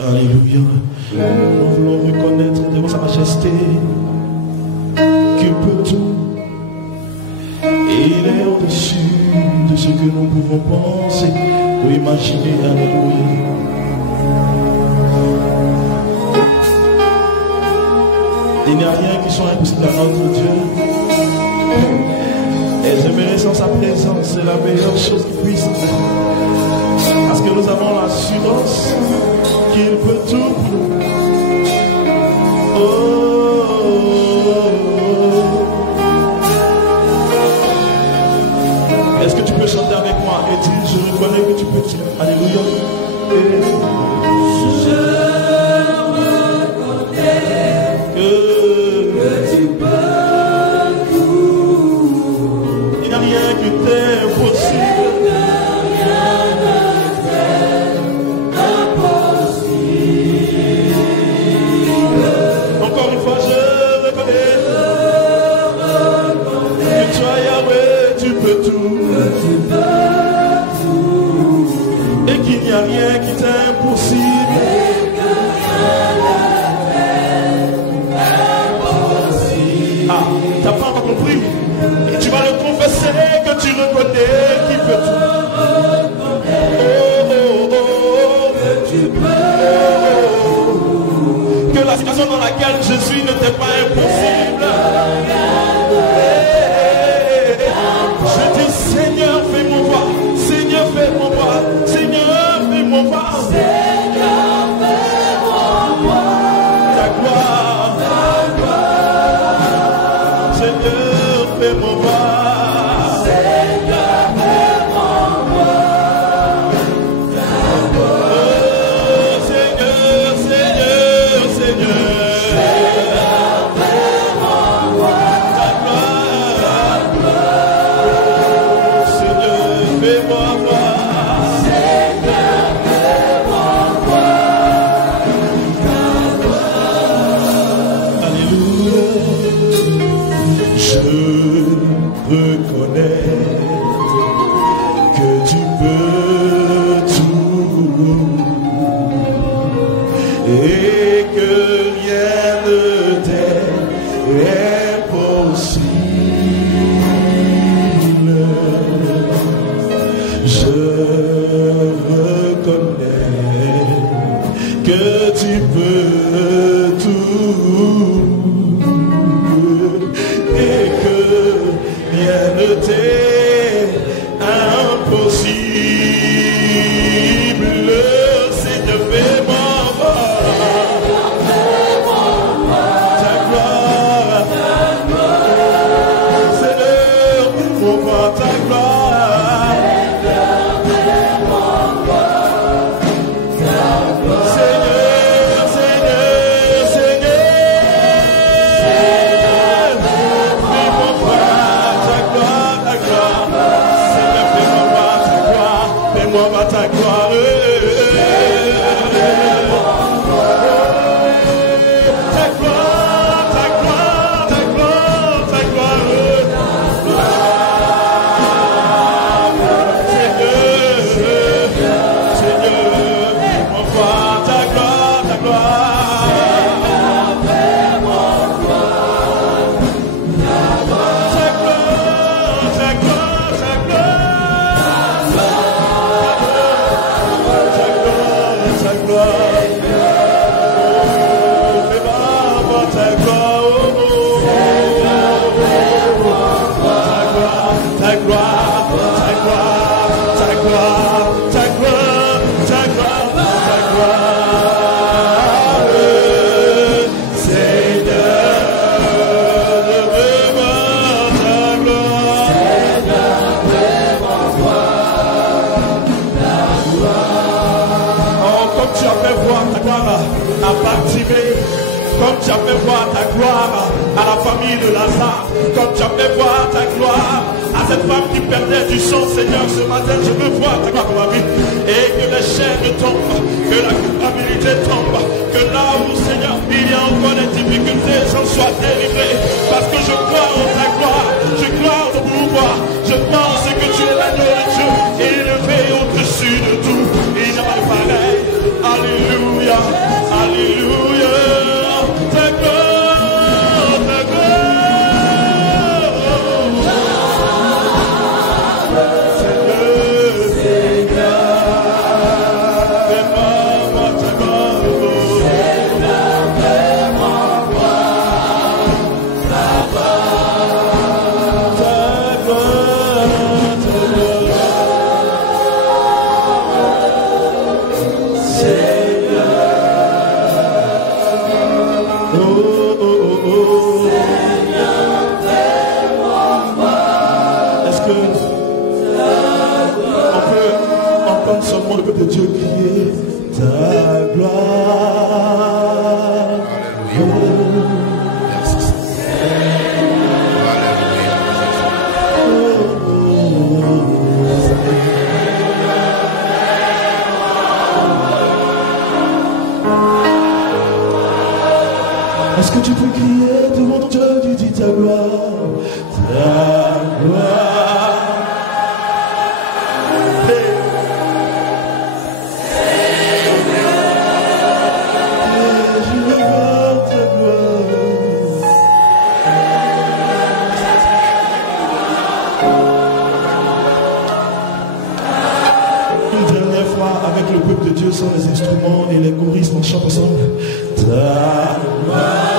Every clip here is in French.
Alléluia. Nous voulons reconnaître devant sa majesté qu'il peut tout. Et il est au-dessus de ce que nous pouvons penser ou imaginer. Alléluia. Il n'y a rien qui soit impossible à notre Dieu. Et j'aimerais sans sa présence, c'est la meilleure chose qui puisse faire. Parce que nous avons l'assurance qu'il peut tout pour nous. Est-ce que tu peux chanter avec moi et dire je reconnais que tu peux tout. Alléluia. Je reconnais que tu peux tout. Il n'y a rien qui t'est impossible. Encore une fois, je reconnais que toi, Yahweh, tu peux tout. Et qu'il n'y a rien qui t'est impossible. Ah, t'as pas encore compris? Et tu vas le confesser que tu reconnais qu'il peut tout. Que la situation dans laquelle je suis ne t'est pas impossible. Je dis Seigneur, fais-moi voir. Seigneur, fais-moi voir. Seigneur, fais-moi voir. Seigneur, fais-moi voir. Ta gloire. Ta gloire. Seigneur, fais-moi voir. Seigneur, fais-moi voir. Ta gloire. Seigneur, Seigneur, Seigneur. Comme tu as fait voir ta gloire à la famille de Lazare, comme tu as fait voir ta gloire à cette femme qui perdait du sang, Seigneur, ce matin, je veux voir ta gloire dans ma vie. Et que les chaînes tombent, que la culpabilité tombe, que là où, Seigneur, il y a encore des difficultés, j'en sois délivré. Parce que je crois en ta gloire, je crois en ton pouvoir, je crois en ce que Une dernière fois, avec le peuple de Dieu, sans les instruments et les choristes, on chante ensemble. Ta gloire.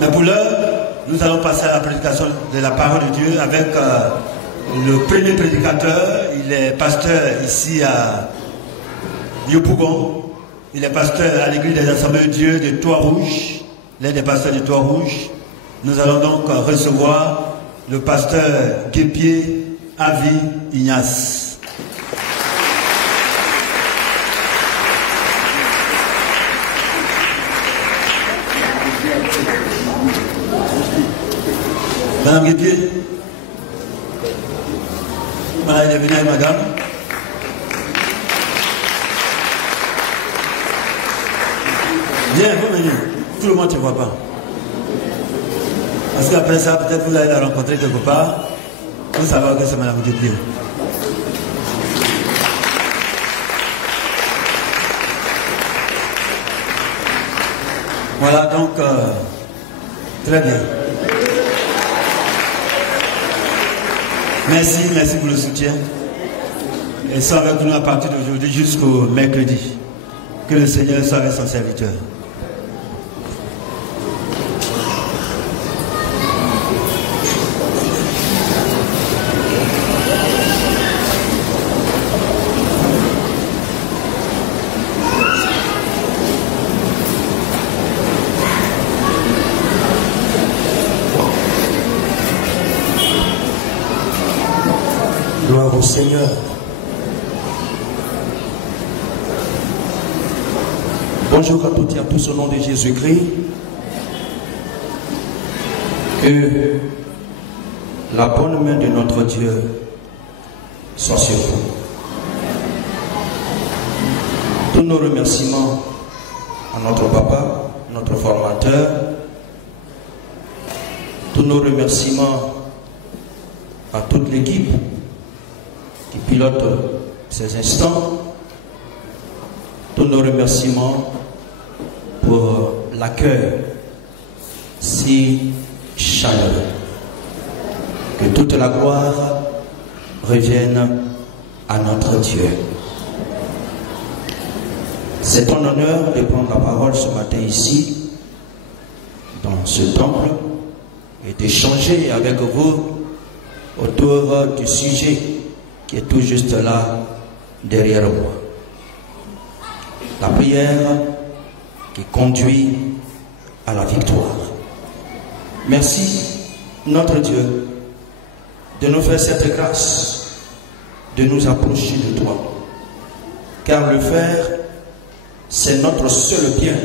Mais pour l'heure, nous allons passer à la prédication de la parole de Dieu avec le premier prédicateur. Il est pasteur ici à Yopougon. Il est pasteur à l'église des Assemblées de Dieu de Trois-Rouges, l'un des pasteurs de Trois-Rouges. Nous allons donc recevoir le pasteur Guépier Avi Ignace. Madame Guépier, voilà, il est venu avec madame. Viens, vous venez. Tout le monde ne te voit pas. Parce qu'après ça, peut-être vous allez la rencontrer quelque part. Vous savez que c'est madame Guépier. Voilà, donc, très bien. Merci pour le soutien. Et sois avec nous à partir d'aujourd'hui jusqu'au mercredi. Que le Seigneur soit avec son serviteur. Gloire au Seigneur. Bonjour à toutes et à tous au nom de Jésus-Christ. Que la bonne main de notre Dieu soit sur vous. Tous nos remerciements à notre papa, notre formateur. Tous nos remerciements à toute l'équipe qui pilote ces instants. Tous nos remerciements pour l'accueil si chaleureux. Que toute la gloire revienne à notre Dieu. C'est un honneur de prendre la parole ce matin ici, dans ce temple, et d'échanger avec vous autour du sujet qui est tout juste là, derrière moi. La prière qui conduit à la victoire. Merci, notre Dieu, de nous faire cette grâce, de nous approcher de toi. Car le faire, c'est notre seul bien.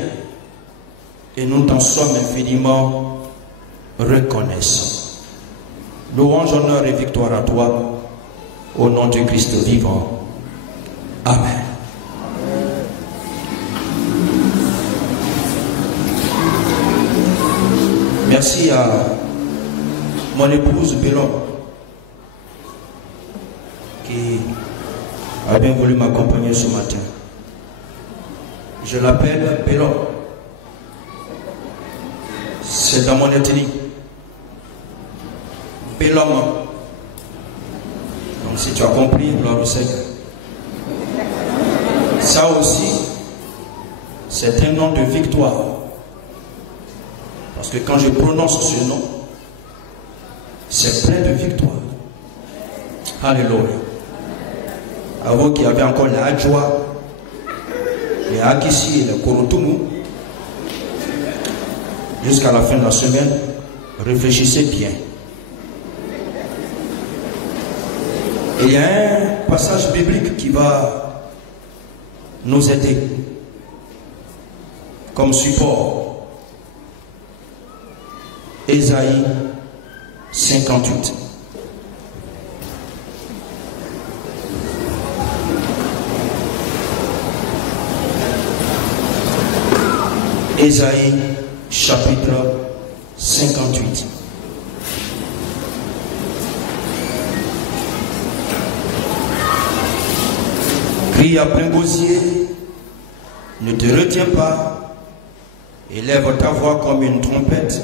Et nous t'en sommes infiniment reconnaissants. Louange, honneur et victoire à toi. Au nom de Christ vivant. Amen. Merci à mon épouse Bélon qui a bien voulu m'accompagner ce matin. Je l'appelle Bélon. C'est dans mon ethnie. Bélon. Si tu as compris, gloire au Seigneur. Ça aussi, c'est un nom de victoire. Parce que quand je prononce ce nom, c'est plein de victoire. Alléluia. À vous qui avez encore la Adjoa, les Akissi et les Korotumu, jusqu'à la fin de la semaine, réfléchissez bien. Et il y a un passage biblique qui va nous aider comme support. Ésaïe 58. Ésaïe chapitre 58. Crie à plein gosier, ne te retiens pas, élève ta voix comme une trompette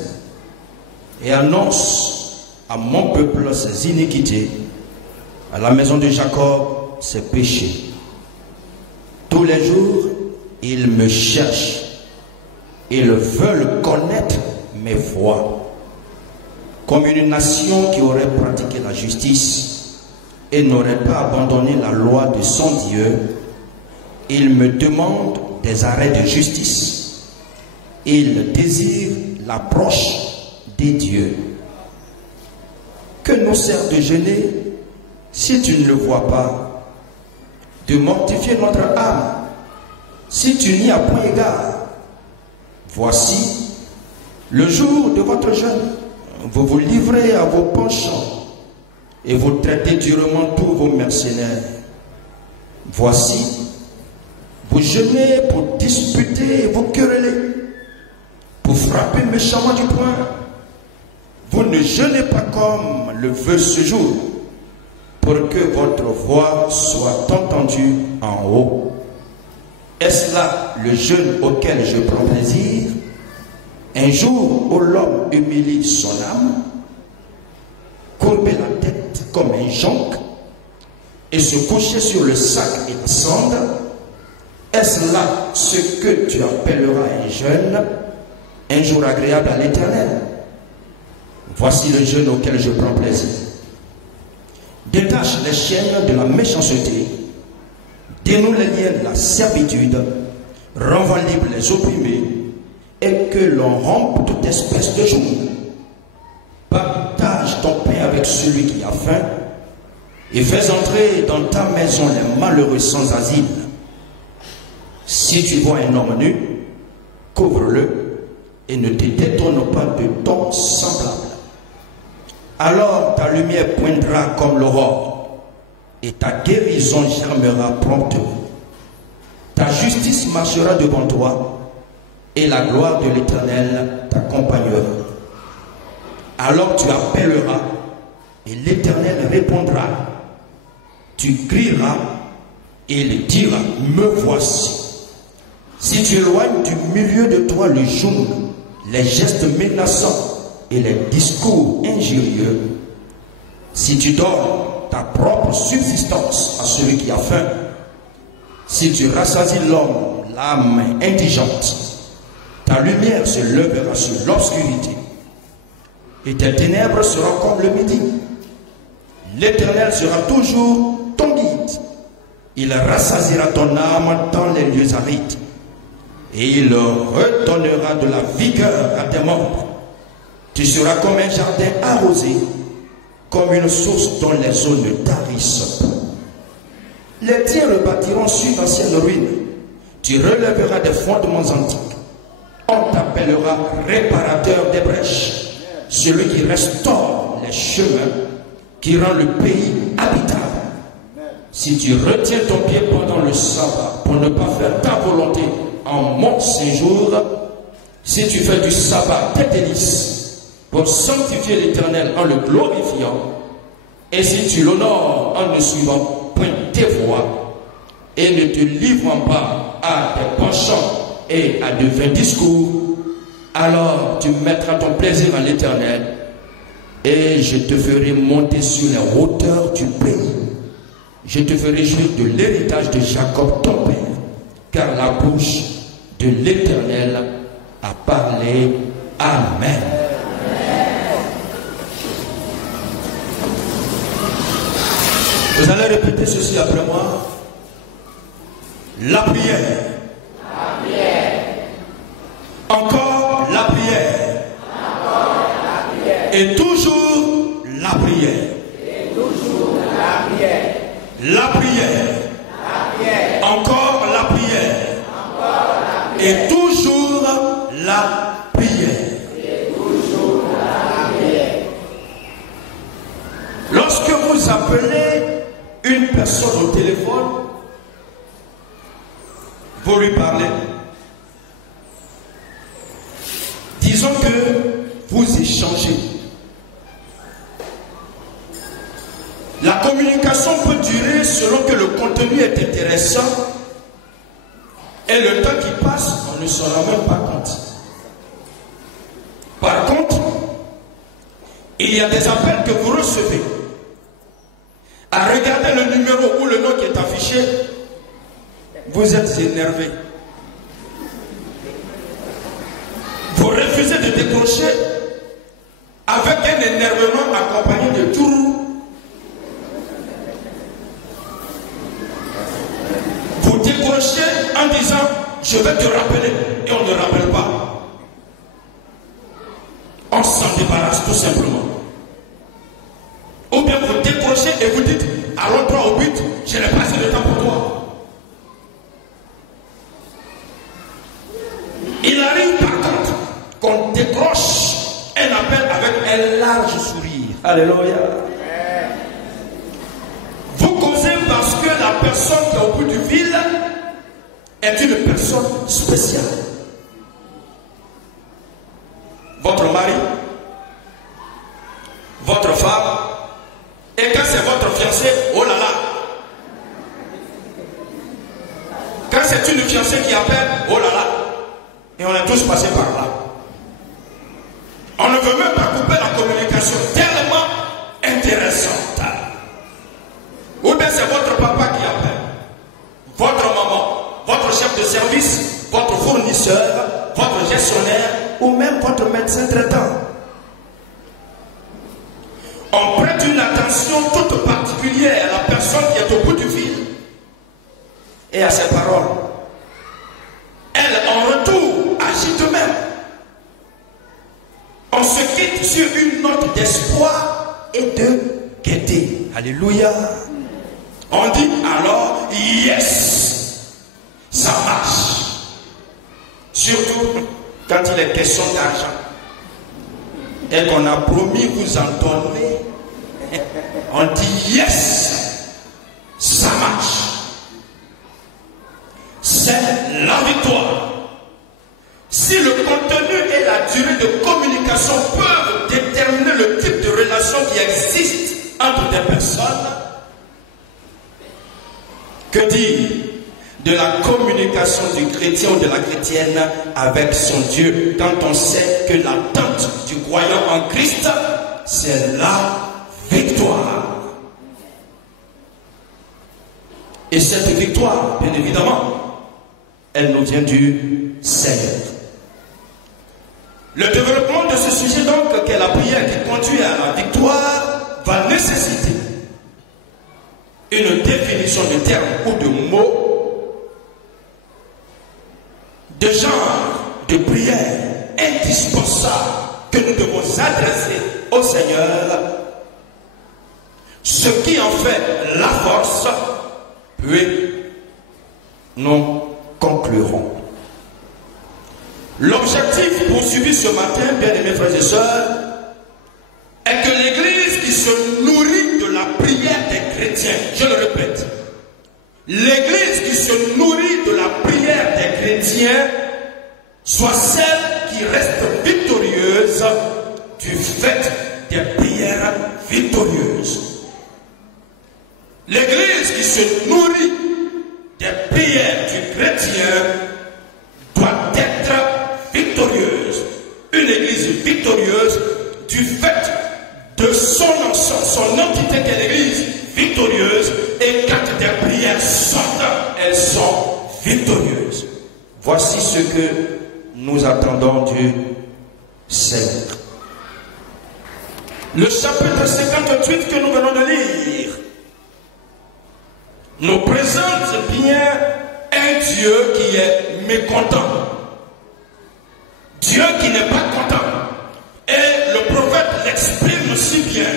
et annonce à mon peuple ses iniquités, à la maison de Jacob ses péchés. Tous les jours, ils me cherchent. Ils veulent connaître mes voies. Comme une nation qui aurait pratiqué la justice et n'aurait pas abandonné la loi de son Dieu, ils me demandent des arrêts de justice. Ils désirent l'approche des dieux. Que nous sert de jeûner si tu ne le vois pas, de mortifier notre âme si tu n'y as point égard? Voici le jour de votre jeûne. Vous vous livrez à vos penchants et vous traitez durement tous vos mercenaires. Voici, vous jeûnez pour disputer et vous quereller, pour frapper méchamment du poing. Vous ne jeûnez pas comme le veut ce jour, pour que votre voix soit entendue en haut. Est-ce là le jeûne auquel je prends plaisir? Un jour où l'homme humilie son âme, courber la tête comme un jonc et se coucher sur le sac et la cendre? Est-ce là ce que tu appelleras un jeûne, un jour agréable à l'Éternel? Voici le jeûne auquel je prends plaisir. Détache les chaînes de la méchanceté, dénoue les liens de la servitude, renvoie libre les opprimés, et que l'on rompe toute espèce de joug. Partage ton pain avec celui qui a faim, et fais entrer dans ta maison les malheureux sans asile. Si tu vois un homme nu, couvre-le, et ne te détourne pas de ton semblable. Alors ta lumière poindra comme l'aurore, et ta guérison germera promptement. Ta justice marchera devant toi, et la gloire de l'Éternel t'accompagnera. Alors tu appelleras, et l'Éternel répondra. Tu crieras, et il dira, me voici. Si tu éloignes du milieu de toi le joug, les gestes menaçants et les discours injurieux, si tu donnes ta propre subsistance à celui qui a faim, si tu rassasies l'homme, l'âme indigente, ta lumière se lèvera sur l'obscurité et tes ténèbres seront comme le midi. L'Éternel sera toujours ton guide. Il rassasiera ton âme dans les lieux arides et il redonnera de la vigueur à tes membres. Tu seras comme un jardin arrosé, comme une source dont les eaux ne tarissent pas. Les tiens rebâtiront sur d'anciennes ruines. Tu relèveras des fondements antiques. On t'appellera réparateur des brèches, celui qui restaure les chemins, qui rend le pays habitable. Si tu retiens ton pied pendant le sabbat pour ne pas faire ta volonté en mon séjour, si tu fais du sabbat tes délices pour sanctifier l'Éternel en le glorifiant, et si tu l'honores en ne suivant point tes voies et ne te livrant pas à tes penchants et à de vains discours, alors tu mettras ton plaisir en l'Éternel et je te ferai monter sur les hauteurs du pays. Je te ferai jouir de l'héritage de Jacob ton père, car la bouche de l'Éternel a parlé. Amen. Vous allez répéter ceci après moi. La prière. La prière. Encore la prière. Encore la prière. Et toujours la prière. Et toujours la prière. La prière. La prière. Encore la prière. Encore la prière. Et toujours la prière. Et toujours la prière. Lorsque vous appelez une personne au téléphone, vous lui parlez. Disons que vous échangez. La communication peut durer selon que le contenu est intéressant et le temps qui passe, on ne s'en rend même pas compte. Par contre, il y a des appels que vous recevez. À regarder le numéro ou le nom qui est affiché, vous êtes énervé. Vous refusez de décrocher avec un énervement accompagné de tours. Vous décrochez en disant je vais te rappeler et on ne rappelle pas. On s'en débarrasse tout simplement. Ou bien vous décrochez et vous dites allons droit au but, je n'ai pas assez de temps pour toi. Il arrive par contre qu'on décroche un appel avec un large sourire. Alléluia. Vous causez parce que la personne qui est au bout du fil est une personne spéciale. Votre mari, votre femme, et quand c'est votre fiancé, oh là là. Quand c'est une fiancée qui appelle, oh là là. Et on est tous passés par là. On ne veut même pas couper la communication tellement intéressante. Ou bien c'est votre papa qui appelle, votre maman, votre chef de service, votre fournisseur, votre gestionnaire ou même votre médecin traitant. On prête une attention toute particulière à la personne qui est au bout du fil et à ses paroles. Elle, en retour, agit de même. On se quitte sur une note d'espoir et de gaieté. Alléluia. On dit alors, yes, ça marche. Surtout quand il est question d'argent. Et qu'on a promis vous en donner. On dit yes, ça marche. C'est la victoire. Si le contenu et la durée de communication peuvent déterminer le type de relation qui existe entre des personnes, que dire de la communication du chrétien ou de la chrétienne avec son Dieu quand on sait que l'attente du croyant en Christ, c'est la victoire. Et cette victoire, bien évidemment, elle nous vient du Seigneur. Le développement de ce sujet donc, qu'est la prière qui conduit à la victoire, va nécessiter une définition de termes ou de mots, de genre de prière indispensable que nous devons adresser au Seigneur, ce qui en fait la force, puis nous conclurons. L'objectif poursuivi ce matin, bien aimés frères et sœurs, est que l'Église qui se nourrit de la prière des chrétiens, je le répète, l'Église qui se nourrit de la prière des chrétiens soit celle qui reste victorieuse du fait des prières victorieuses. L'Église qui se nourrit des prières du chrétien doit être victorieuse. Une Église victorieuse du fait de son ensemble, son entité qu'est l'Église victorieuse, et quand des prières sortent, elles sont victorieuses. Voici ce que nous attendons du Seigneur. Le chapitre 58 que nous venons de lire nous présente bien un Dieu qui est mécontent. Dieu qui n'est pas content. Et le prophète l'exprime si bien.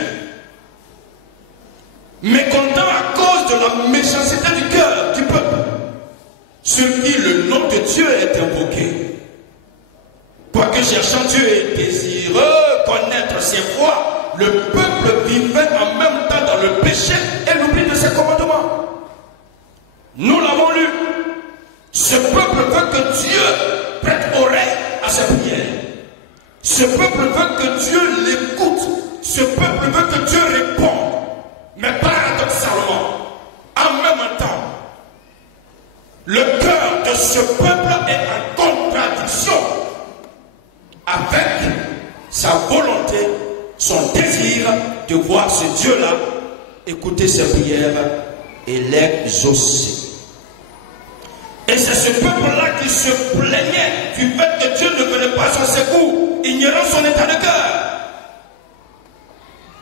Mécontent à cause de la méchanceté du cœur du peuple, sur qui le nom de Dieu est invoqué. Quoique cherchant Dieu et désireux connaître ses voies, le peuple vivait en même temps dans le péché et l'oubli de ses commandements. Nous l'avons lu. Ce peuple veut que Dieu prête oreille à ses prières. Ce peuple veut que Dieu l'écoute. Ce peuple veut que Dieu réponde. Mais paradoxalement, en même temps, le cœur de ce peuple est en contradiction avec sa volonté, son désir de voir ce Dieu-là écouter ses prières et l'exaucer. Et c'est ce peuple-là qui se plaignait du fait que Dieu ne venait pas à son secours, ignorant son état de cœur.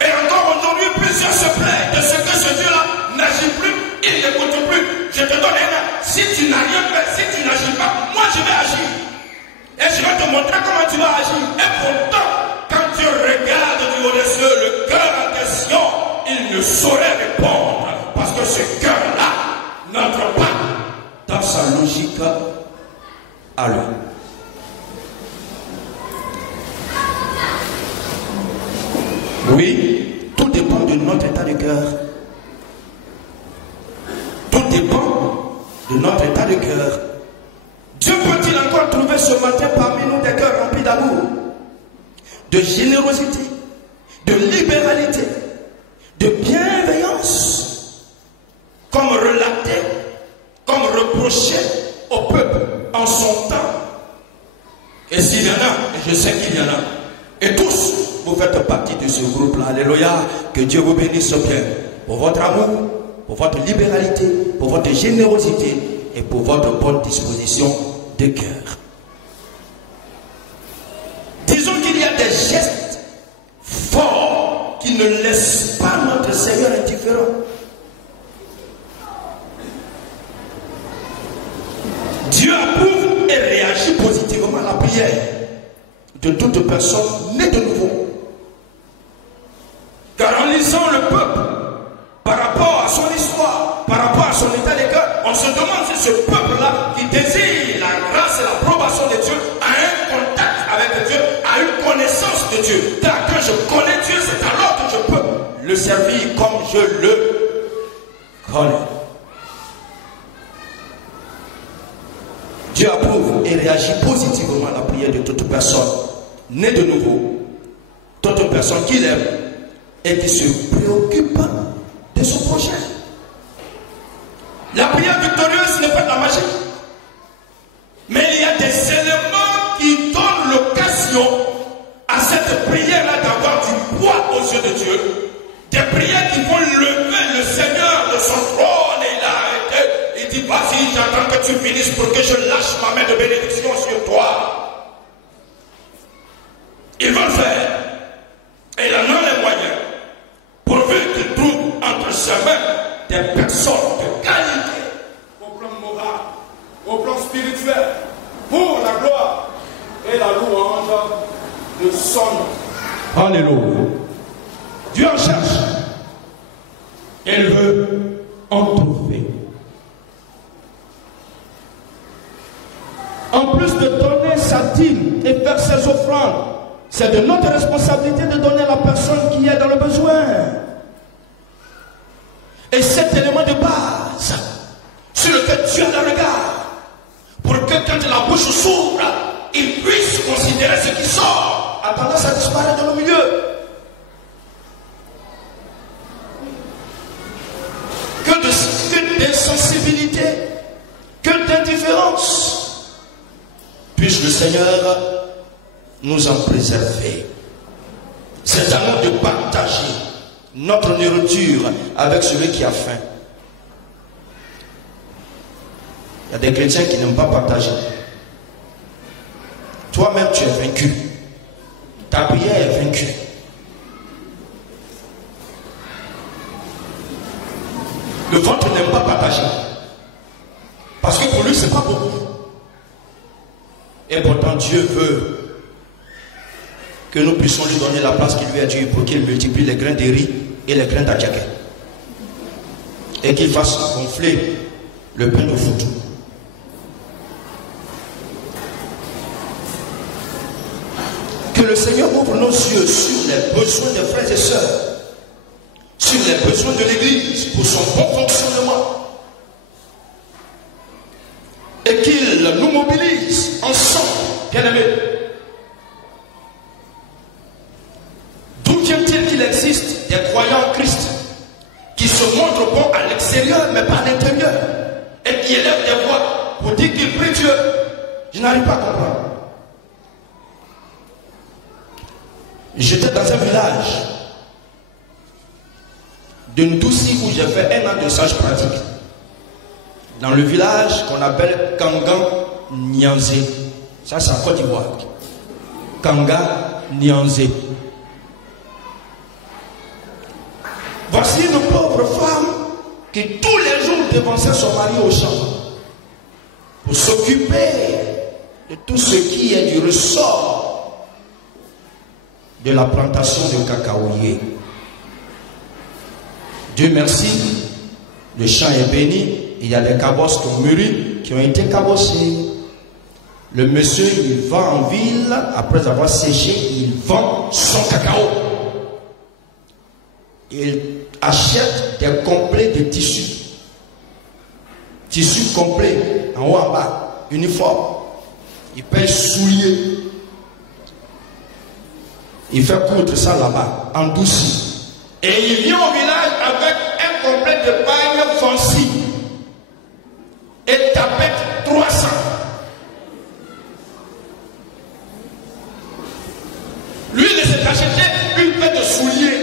Et encore aujourd'hui, plusieurs se plaignent de ce que ce Dieu-là n'agit plus, il n'écoute plus. Je te donne un. Si tu n'as rien fait, si tu n'agis pas, moi je vais agir. Et je vais te montrer comment tu vas agir. Et pourtant, quand tu regardes du haut des cieux le cœur en question, il ne saurait répondre. Parce que ce cœur-là n'entre pas dans sa logique à lui. Oui, tout dépend de notre état de cœur. Tout dépend de notre état de cœur. Dieu peut-il encore trouver ce matin parmi nous des cœurs remplis d'amour, de générosité, de libéralité, de bienveillance, comme relaté, comme reproché au peuple en son temps. Et s'il y en a, et je sais qu'il y en a, et tous, vous faites partie de ce groupe-là, alléluia, que Dieu vous bénisse bien, pour votre amour, pour votre libéralité, pour votre générosité et pour votre bonne disposition de cœur. Disons qu'il y a des gestes forts qui ne laissent pas notre Seigneur indifférent. Dieu approuve et réagit positivement à la prière de toute personne née de nouveau. Car en lisant le peuple, par rapport à son histoire, par rapport à son état de cœur, on se demande si ce peuple-là qui désire la grâce et l'approbation de Dieu a un contact avec Dieu, a une connaissance de Dieu. Car quand je connais Dieu, c'est alors que je peux le servir comme je le connais. Dieu approuve et réagit positivement à la prière de toute personne née de nouveau, toute personne qu'il aime et qui se préoccupe de son prochain. La prière victorieuse n'est pas de la magie, mais il y a des éléments qui donnent l'occasion à cette prière-là d'avoir du poids aux yeux de Dieu, des prières qui vont lever le Seigneur de son trône. Et il a arrêté, il dit vas-y, j'attends que tu finisses pour que je lâche ma main de bénédiction sur toi. Il va le faire, et il en a les moyens, pourvu qu'il trouve entre ses mains des personnes de qualité, au plan moral, au plan spirituel, pour la gloire et la louange de son nom. Alléluia. Dieu en cherche. Il veut en trouver. En plus de donner sa dîme et faire ses offrandes, c'est de notre responsabilité de donner à la personne qui est dans le besoin. Et cet élément de base sur lequel Dieu a le regard, pour que quand la bouche s'ouvre, il puisse considérer ce qui sort, a tendance à disparaître dans le milieu. Que d'insensibilité, que d'indifférence. Puisse le Seigneur nous en préserver. C'est à nous de partager notre nourriture avec celui qui a faim. Il y a des chrétiens qui n'aiment pas partager. Toi-même tu es vaincu. Ta prière est vaincue. Le ventre n'aime pas partager. Parce que pour lui c'est pas beaucoup. Et pourtant Dieu veut que nous puissions lui donner la place qu'il lui a due pour qu'il multiplie les grains de riz et les grains d'adiaké. Et qu'il fasse gonfler le pain de foutu. Que le Seigneur ouvre nos yeux sur les besoins des frères et sœurs, sur les besoins de l'Église pour son bon fonctionnement. Et qu'il nous mobilise ensemble, bien-aimés, n'arrives pas à comprendre. J'étais dans un village de Ndouci où j'ai fait 1 an de stage pratique. Dans le village qu'on appelle Kangan Nyanzé. Ça, c'est en Côte d'Ivoire. Kanga Nyanzé. Voici une pauvre femme qui tous les jours dévançait son mari au champ pour s'occuper de tout ce qui est du ressort de la plantation de cacaoyer. Dieu merci, le champ est béni. Il y a des cabosses qui ont mûri, qui ont été cabossées. Le monsieur, il va en ville, après avoir séché, il vend son cacao. Il achète des complets de tissus. Tissus complets, en haut, en bas, uniforme. Il paye souliers. Il fait coudre ça là-bas, en Ndouci. Et il vient au village avec un complet de paille fancy. Et tapette 300. Lui, il s'est acheté une paire de souliers.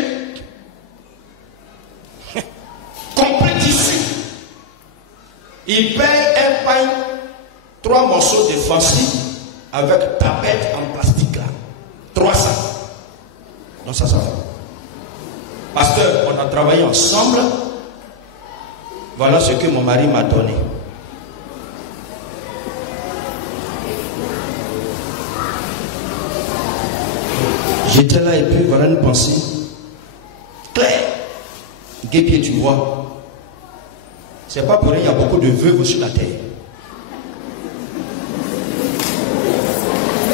Complet tissu. Il paye un pain, 3 morceaux de fancy avec tapette en plastique là. 300. Donc ça va. Pasteur, on a travaillé ensemble. Voilà ce que mon mari m'a donné. J'étais là et puis voilà une pensée claire. Guépier, tu vois, c'est pas pour rien, il y a beaucoup de veuves sur la terre.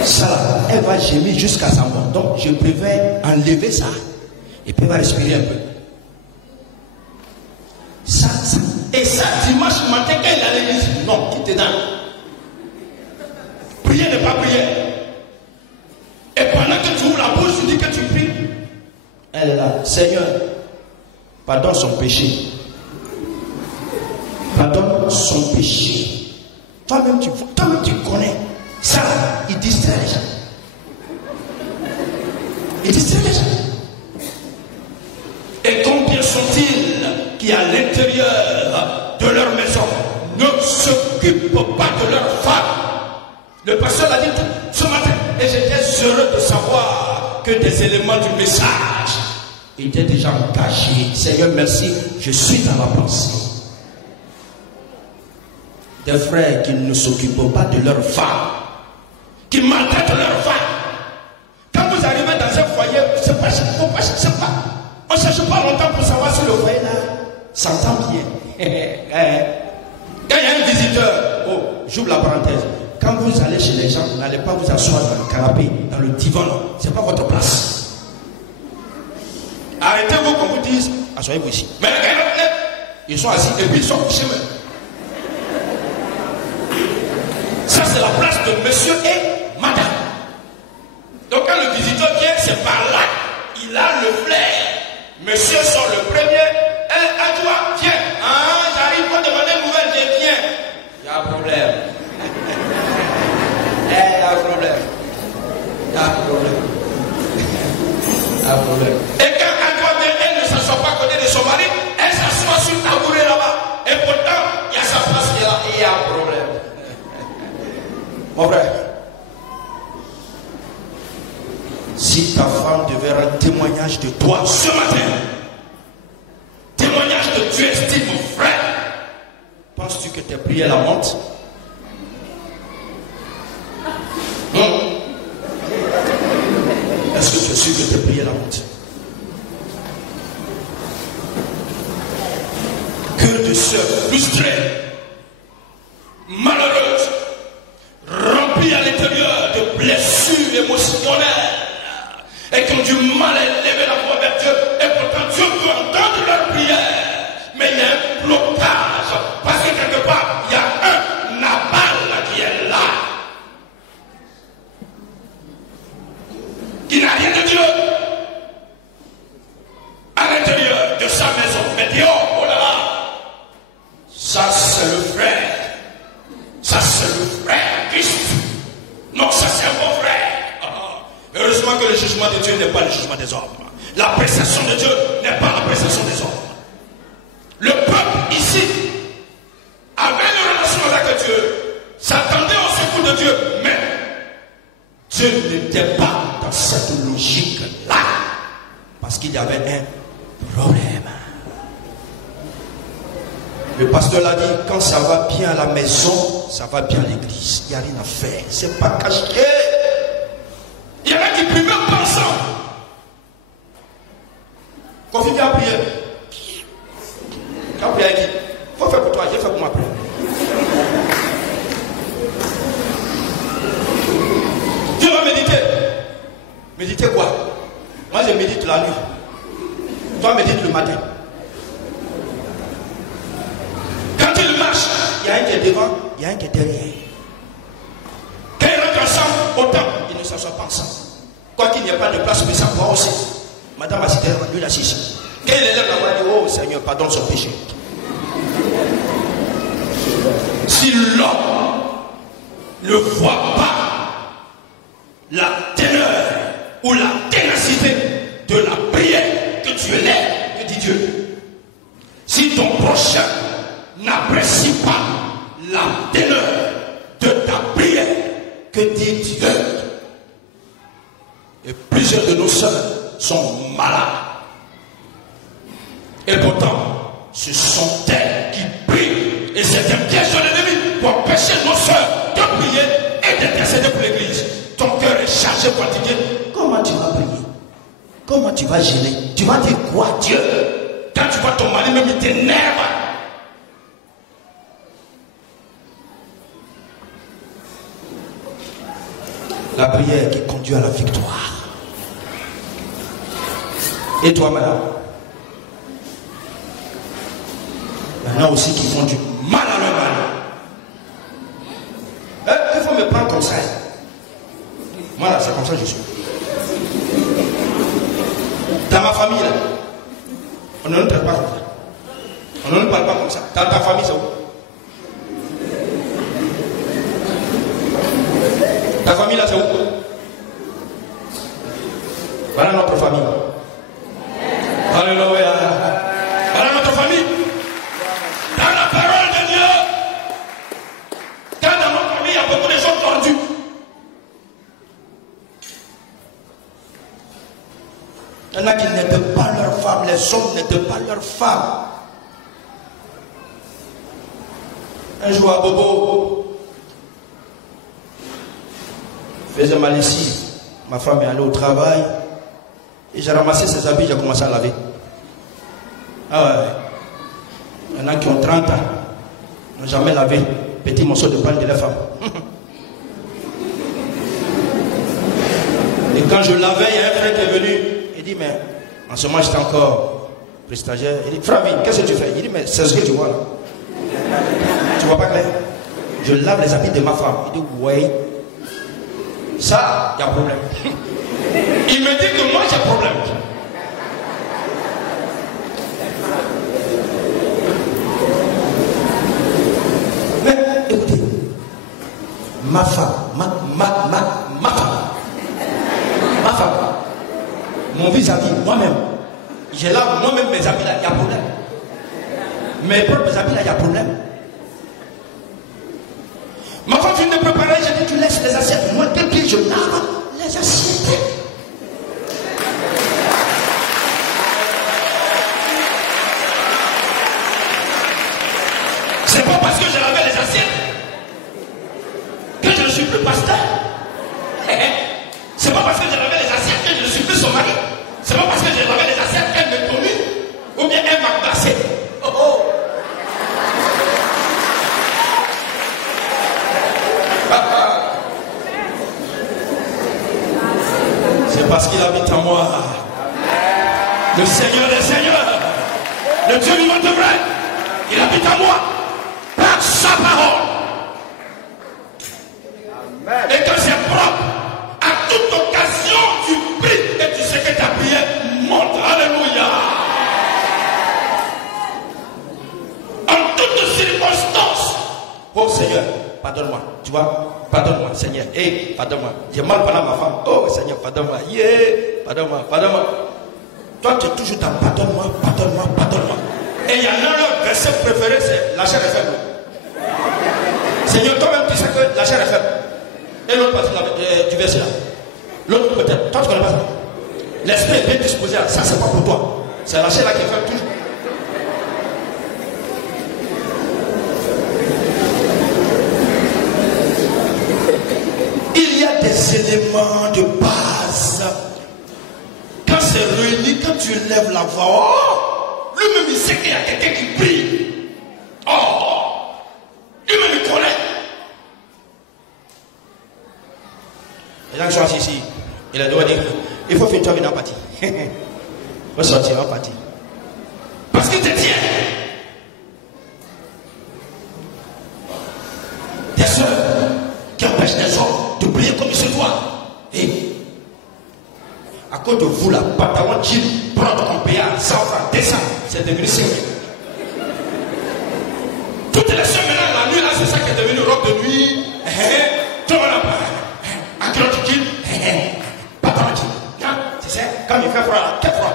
Ça, elle va gémir jusqu'à sa mort. Donc, je préfère enlever ça et puis elle va respirer un peu. Ça. Et ça, dimanche matin, quand il allait l'église, non, quitte dedans. Prier n'est pas prière. Et pendant que tu ouvres la bouche, tu dis que tu pries. Elle est là. Seigneur, pardonne son péché. Pardonne son péché. Toi-même, tu connais. Ça, il distrait les gens. Il distrait les gens. Et combien sont-ils qui, à l'intérieur de leur maison, ne s'occupent pas de leur femme? Le pasteur l'a dit ce matin. Et j'étais heureux de savoir que des éléments du message étaient déjà engagés. Seigneur, merci, je suis dans la pensée. Des frères qui ne s'occupent pas de leur femme, qui maltraitent leur femme. Quand vous arrivez dans un foyer, on ne cherche pas longtemps pour savoir si le foyer là s'entend bien. Quand il y a un visiteur, j'ouvre la parenthèse. Quand vous allez chez les gens, vous n'allez pas vous asseoir dans le canapé, dans le divan, ce n'est pas votre place. Arrêtez-vous qu'on vous dise, asseyez-vous ici. Mais ils sont assis et puis ils sont couchés même. Ça, c'est la place de monsieur et madame. Donc, quand le visiteur vient, c'est par là. Il a le flair. Monsieur sort le premier. À toi, viens. J'arrive pour demander une nouvelle, je viens. Il y a un problème. Il y a un problème. Et quand Antoine vient, elle ne s'assoit pas à côté de son mari, elle s'assoit sur le tabouret là-bas. Et pourtant, il y a sa place qui est là. Il y a un problème. Mon frère, si ta femme devait rendre témoignage de toi ce matin, témoignage de Dieu estime, mon frère, penses-tu que tes prières la montent? Est-ce que tu es sûr que tes prières la montent? Que de sœurs frustrées, malheureuses, remplies à l'intérieur de blessures émotionnelles et qui ont du mal à élever la voix vers Dieu, et pourtant Dieu peut entendre leurs prières, mais il y a un blocage parce que quelque part il y a un Nabal qui est là, qui n'a rien de Dieu à l'intérieur de sa maison, mais dehors, oh là là, ça c'est le frère, ça c'est le frère Christ. seulement que le jugement de Dieu n'est pas le jugement des hommes. L'appréciation de Dieu n'est pas l'appréciation des hommes. Le peuple ici avait une relation avec Dieu, s'attendait au secours de Dieu, mais Dieu n'était pas dans cette logique-là, parce qu'il y avait un problème. Le pasteur l'a dit, quand ça va bien à la maison, ça va bien à l'église. Il n'y a rien à faire, c'est pas caché. Il y en a qui prient même pas ensemble. Quand tu viens prier, quand tu prier, il faut faire pour toi, j'ai fait pour moi. Tu vas méditer. Méditer quoi? Moi je médite la nuit. Toi médite le matin. Quand il marche, il y a un qui est devant, il y a un qui est derrière. Quand ils rentrent ensemble, autant ils ne s'assoient pas ensemble. Quoi qu'il n'y ait pas de place, mais ça va aussi. Madame va citer lui l'assise. Quand il est là, il dit, oh Seigneur, pardonne son péché. Si l'homme ne voit pas la teneur ou la ténacité de la prière que tu élèves, que dit Dieu, si ton prochain n'apprécie pas la teneur de ta prière, que dit Dieu, et plusieurs de nos sœurs sont malades. Et pourtant, ce sont elles qui prient. Et c'est un piège de l'ennemi pour empêcher nos sœurs de prier et d'intercéder pour l'église. Ton cœur est chargé, fatigué. Comment tu vas prier? Comment tu vas gêner? Tu vas dire quoi, Dieu? Quand tu vois ton mari, même il t'énerve. La prière qui conduit à la victoire. Et toi, madame? Il y en a aussi qui font du mal à leur mari. Il faut me prendre comme ça. Moi là, c'est comme ça que je suis. Dans ma famille, là, on ne nous traite pas comme ça. On ne nous parle pas comme ça. Dans ta famille, c'est où? Ta famille là, c'est où? Voilà notre famille. Alléluia. Voilà notre famille. Dans la parole de Dieu. Quand dans notre famille, il y a beaucoup de gens tordus. Il y en a qui n'aident pas leur femme. Les hommes n'aident pas leur femme. Un jour à Bobo, je faisais ma lessive. Ma femme est allée au travail. Et j'ai ramassé ses habits, j'ai commencé à laver. Ah ouais. Il y en a qui ont 30 ans, n'ont jamais lavé. Petit morceau de pain de la femme. Et quand je lavais, il y a un frère qui est venu. Il dit, mais en ce moment j'étais encore stagiaire. Il dit, Fravi, qu'est-ce que tu fais? Il dit, mais c'est ce que tu vois là. Tu vois pas clair? Je lave les habits de ma femme. Il dit, ouais. Ça, il y a problème. Il me dit que moi j'ai problème. Mais écoutez, ma femme, ma femme, mon vis-à-vis, moi-même, j'ai là moi-même mes habits là, il y a problème. Mes propres habits là, il y a problème. Ma femme vient de préparer, j'ai dit tu laisses les assiettes. Moi, dès que je lave les assiettes. C'est pas parce que j'ai lavé les assiettes que je ne suis plus pasteur. C'est pas parce que j'ai lavé les assiettes que je ne suis plus son mari. C'est pas parce que j'ai lavé les assiettes qu'elle me domine ou bien elle m'a glacé. Oh oh. C'est parce qu'il habite en moi. Le Seigneur des Seigneurs, le Dieu vivant de vrai, il habite en moi par sa parole. Amen. Et que c'est propre. À toute occasion, tu pries et tu sais que ta prière monte. Alléluia. En toutes circonstances. Oh Seigneur, pardonne-moi. Tu vois, pardonne-moi, Seigneur. Hey, pardonne-moi. J'ai mal parlé à ma femme. Oh, Seigneur, pardonne-moi. Yeah, pardonne-moi, pardonne-moi. Toi, tu es toujours dans pardonne-moi, pardonne-moi, pardonne-moi. Et il y en a un verset préféré, c'est la chair est faible. Seigneur, toi-même, tu sais que la chair est faible. Et l'autre partie du verset là. L'autre peut-être. Toi, tu ne connais pas ça. L'esprit est bien disposé. Ça, c'est pas pour toi. C'est la chair là qui est faible toujours. Il y a des éléments de base. Quand c'est réuni, quand tu lèves la voix, oh, lui-même il sait qu'il y a quelqu'un qui prie. Oh, lui-même il connaît. Les gens qui sont assis ici, il a droit de dire, il faut finir une empathie. Il faut sortir en empathie. Parce qu'il te tient. Des soeurs qui empêchent les hommes de prier comme il se doit. Et à cause de vous là, pantalon jean, prendre ton péage, 100 francs, 200, c'est devenu 5 000. Toutes les soeurs maintenant, la nuit là, c'est ça qui est devenu robe de nuit. Tout le monde a un kilo de jean, pantalon jean. Tu sais, quand il fait froid là, quel froid.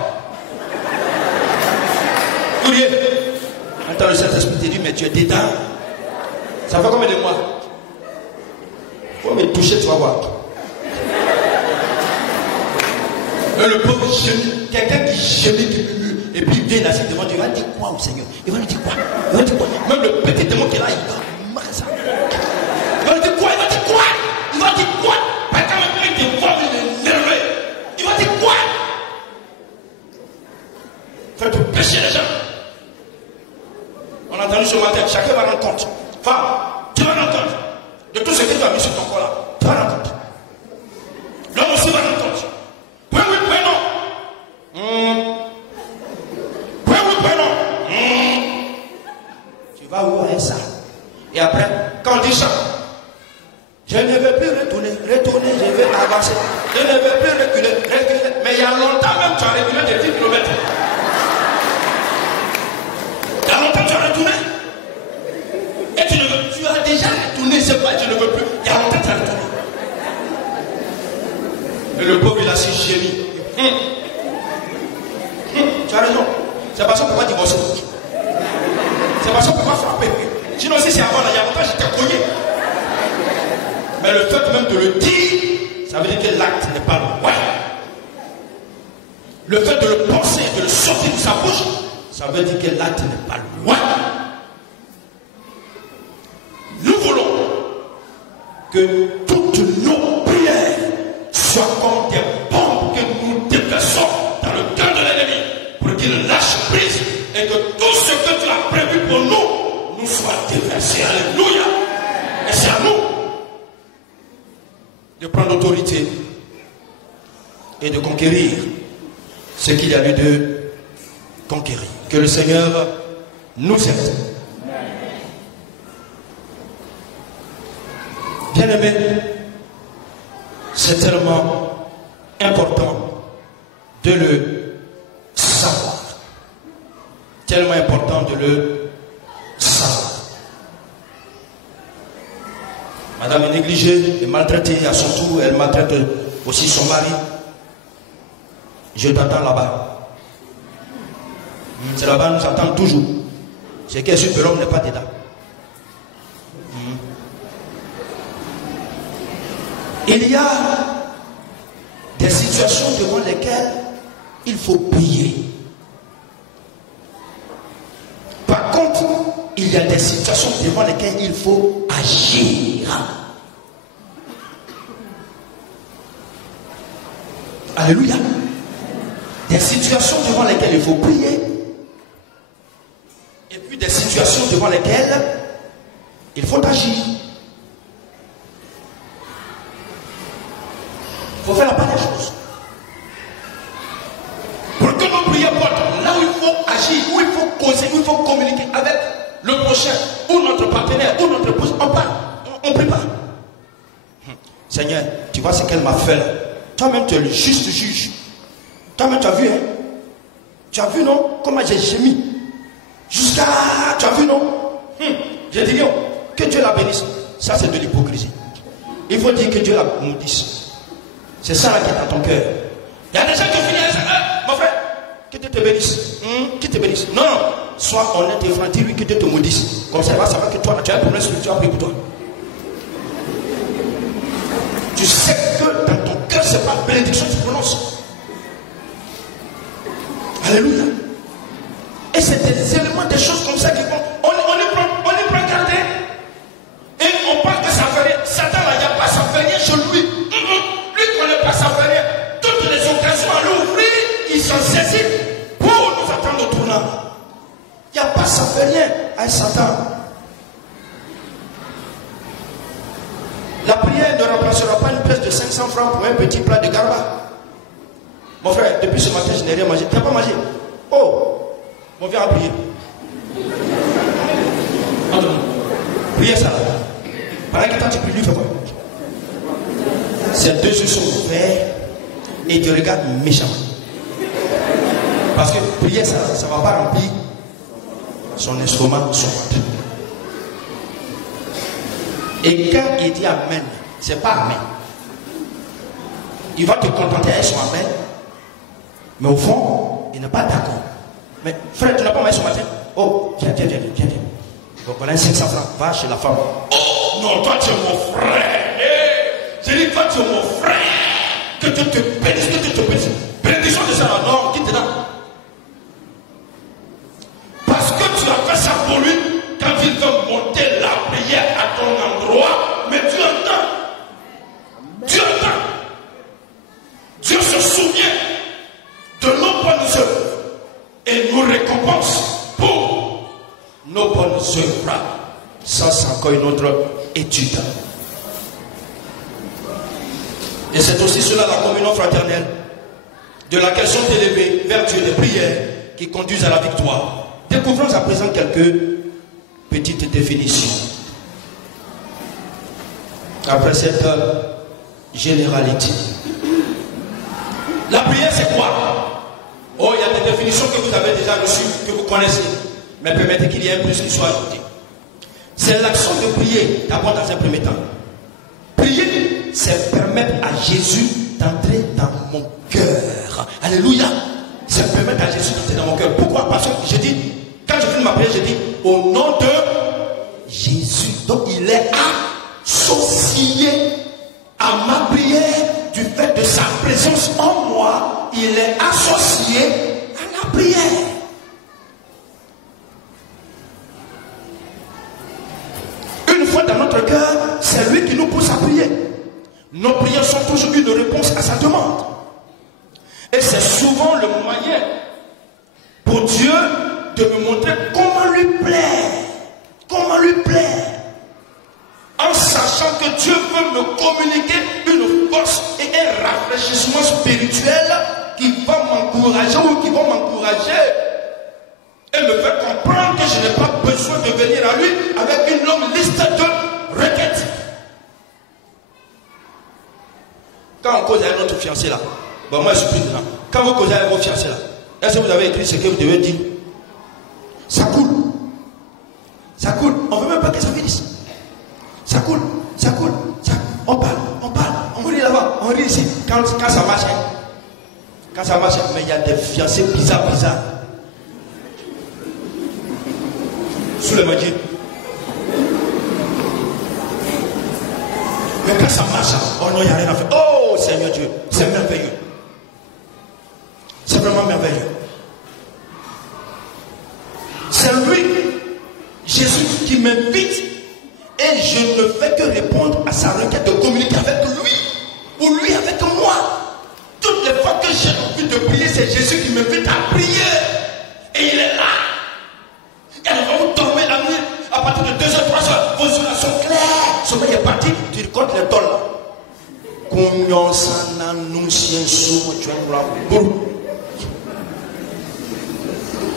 Ourier, entends le Saint-Esprit te dit, mais tu es dedans. Ça fait combien de mois? Faut me toucher, tu vas voir. Et le pauvre gémit, quelqu'un qui gémit, qui murmure, et puis il vient là, il demande, il va dire quoi au Seigneur? Il va lui dire quoi? Il va dire quoi? Même le petit démon qui est là, il va marrer ça. Il va lui dire quoi? Il va dire quoi? Il va dire quoi? Parce qu'à même il te voit, il est énervé. Il va dire quoi? Faites pécher les gens. On a entendu ce matin, chacun va rendre compte. Femme, tu vas rendre compte de tout ce que tu as mis sur ton corps là. Tu vas rendre compte. L'homme aussi va rendre compte. Oui, oui, oui, non. Oui, oui, oui, non. Tu vas où avec ça? Et après, quand on dit ça, je ne veux plus retourner, je veux avancer. Je ne veux plus reculer. Mais il y a longtemps même, tu as reculé de 10 km. Il y a longtemps, tu as retourné. Et tu as déjà retourné, c'est pas, je ne veux plus. Il y a longtemps, tu as retourné. Mais le pauvre, il a si gémi. Tu as raison. C'est parce qu'on ne peut pas divorcer. C'est parce qu'on ne peut pas frapper. Sinon, si c'est avant, il y a longtemps, j'étais cogné. Mais le fait même de le dire, ça veut dire que l'acte n'est pas loin. Le fait de le penser, de le sortir de sa bouche, ça veut dire que l'acte n'est pas loin. Nous voulons que toutes nos prières soient comme des bombes que nous déplaçons dans le cœur de l'ennemi pour qu'il lâche prise et que tout ce que tu as prévu pour nous soit déversé. Alléluia. Et c'est à nous de prendre l'autorité et de conquérir ce qu'il y a lieu de conquérir. Que le Seigneur nous aide. Bien-aimé, c'est tellement important de le savoir. Tellement important de le savoir. Madame est négligée et maltraitée à son tour, elle maltraite aussi son mari. Je t'attends là-bas. C'est là-bas, nous attendons toujours. Ce qui est sûr que l'homme n'est pas dedans. Il y a des situations devant lesquelles il faut prier. Par contre, il y a des situations devant lesquelles il faut agir. Alléluia. Des situations devant lesquelles il faut prier. Et puis des situations devant lesquelles il faut agir. Il faut faire la part des choses. Pour que nos prières portent là où il faut agir, où il faut causer, où il faut communiquer avec le prochain, ou notre partenaire, ou notre épouse, on parle, on prie pas. Seigneur, tu vois ce qu'elle m'a fait là. Toi-même, tu es le juste juge. Toi-même, tu as vu, hein? Tu as vu, non? Comment j'ai gémi. Jusqu'à... Tu as vu, non? J'ai dit, non. Que Dieu la bénisse. Ça, c'est de l'hypocrisie. Il faut dire que Dieu la maudisse. C'est ça là qui est dans ton cœur. Il y a des gens qui finissent, mon frère, que Dieu te bénisse. Qui te bénisse. Non, non. Sois honnête et franc, dis-lui que Dieu te maudisse. Comme ça, il va savoir que toi, tu as un problème spirituel pour toi. Tu sais que dans ton cœur, c'est pas bénédiction que tu prononces. Alléluia. Et c'est des éléments, des choses comme ça qui vont. On y prend garde. Et on pense que ça fait rien. Satan, là, il n'y a pas ça fait rien chez lui. Lui ne connaît pas ça fait rien. Toutes les occasions à l'ouvrir, il s'en saisit pour nous attendre au tournant. Il n'y a pas ça fait rien à Satan. La prière ne remplacera pas une pièce de 500 francs pour un petit plat de garba. Mon frère, depuis ce matin, je n'ai rien mangé. Tu n'as pas mangé? Oh, on vient à prier. Priez ça là. Pendant que toi tu pries, lui fais quoi? Ses deux yeux sont ouverts et tu regardes méchamment. Parce que prier ça ne va pas remplir son estomac, son ventre. Et quand il dit Amen, c'est pas Amen. Il va te contenter avec son Amen. Mais au fond, il n'est pas d'accord. Mais frère, tu n'as pas mangé ce matin? Oh, viens. Donc voilà 500 francs, va chez la femme. Oh non, toi tu es mon frère. J'ai dit, toi tu es mon frère. Que Dieu te bénisse, que Dieu te bénisse. Bénédiction de ça, non, quitte là. Parce que tu as fait ça pour lui, quand il veut monter la prière à ton endroit, mais tu entends. Dieu entend. Dieu se souvient de nos bonnes œuvres et nous récompense pour nos bonnes œuvres. Ça, c'est encore une autre étude. Et c'est aussi cela la communion fraternelle, de laquelle sont élevées vers Dieu des prières qui conduisent à la victoire. Découvrons à présent quelques petites définitions. Après cette généralité. La prière, c'est quoi? Oh, il y a des définitions que vous avez déjà reçues, que vous connaissez. Mais permettez qu'il y ait un plus qui soit ajouté. C'est l'action de prier, d'abord dans un premier temps. Prier, c'est permettre à Jésus d'entrer dans mon cœur. Alléluia. C'est permettre à Jésus d'entrer dans mon cœur. Pourquoi? Parce que j'ai dit, quand je finis ma prière, j'ai dit, au nom de Jésus. Donc il est associé à ma prière du fait de sa présence en moi. Il est associé à la prière. Une fois dans notre cœur, c'est lui qui nous pousse à prier. Nos prières sont toujours une réponse à sa demande. Et c'est souvent le moyen pour Dieu de me montrer comment lui plaire. Comment lui plaire. En sachant que Dieu veut me communiquer une force et un rafraîchissement spirituel qui va m'encourager ou qui vont m'encourager et me faire comprendre que je n'ai pas besoin de venir à lui avec une longue liste de requêtes. Quand on cause avec notre fiancé là, bon moi je suis plus dedans. Quand vous causez avec votre fiancé là, est-ce que vous avez écrit ce que vous devez dire? Ça coule. Ça coule. On ne veut même pas que ça finisse. Ça coule. Ça coule. Ça... On parle. On rit là-bas. On rit ici. Quand ça marche. Quand ça marche. Mais il y a des fiancés bizarres. Sous le magie. Mais quand ça marche, oh non, il n'y a rien à faire. Oh Seigneur Dieu, c'est merveilleux. C'est vraiment merveilleux. C'est lui, Jésus, qui m'invite et je ne fais que répondre à sa requête de communiquer avec lui ou lui avec moi. Toutes les fois que j'ai envie de prier, c'est Jésus qui m'invite à prier. Et il est là. Et alors vous dormez la nuit, à partir de 2h, 3h, vos yeux sont clairs. Le sommeil est parti, tu comptes les tôles.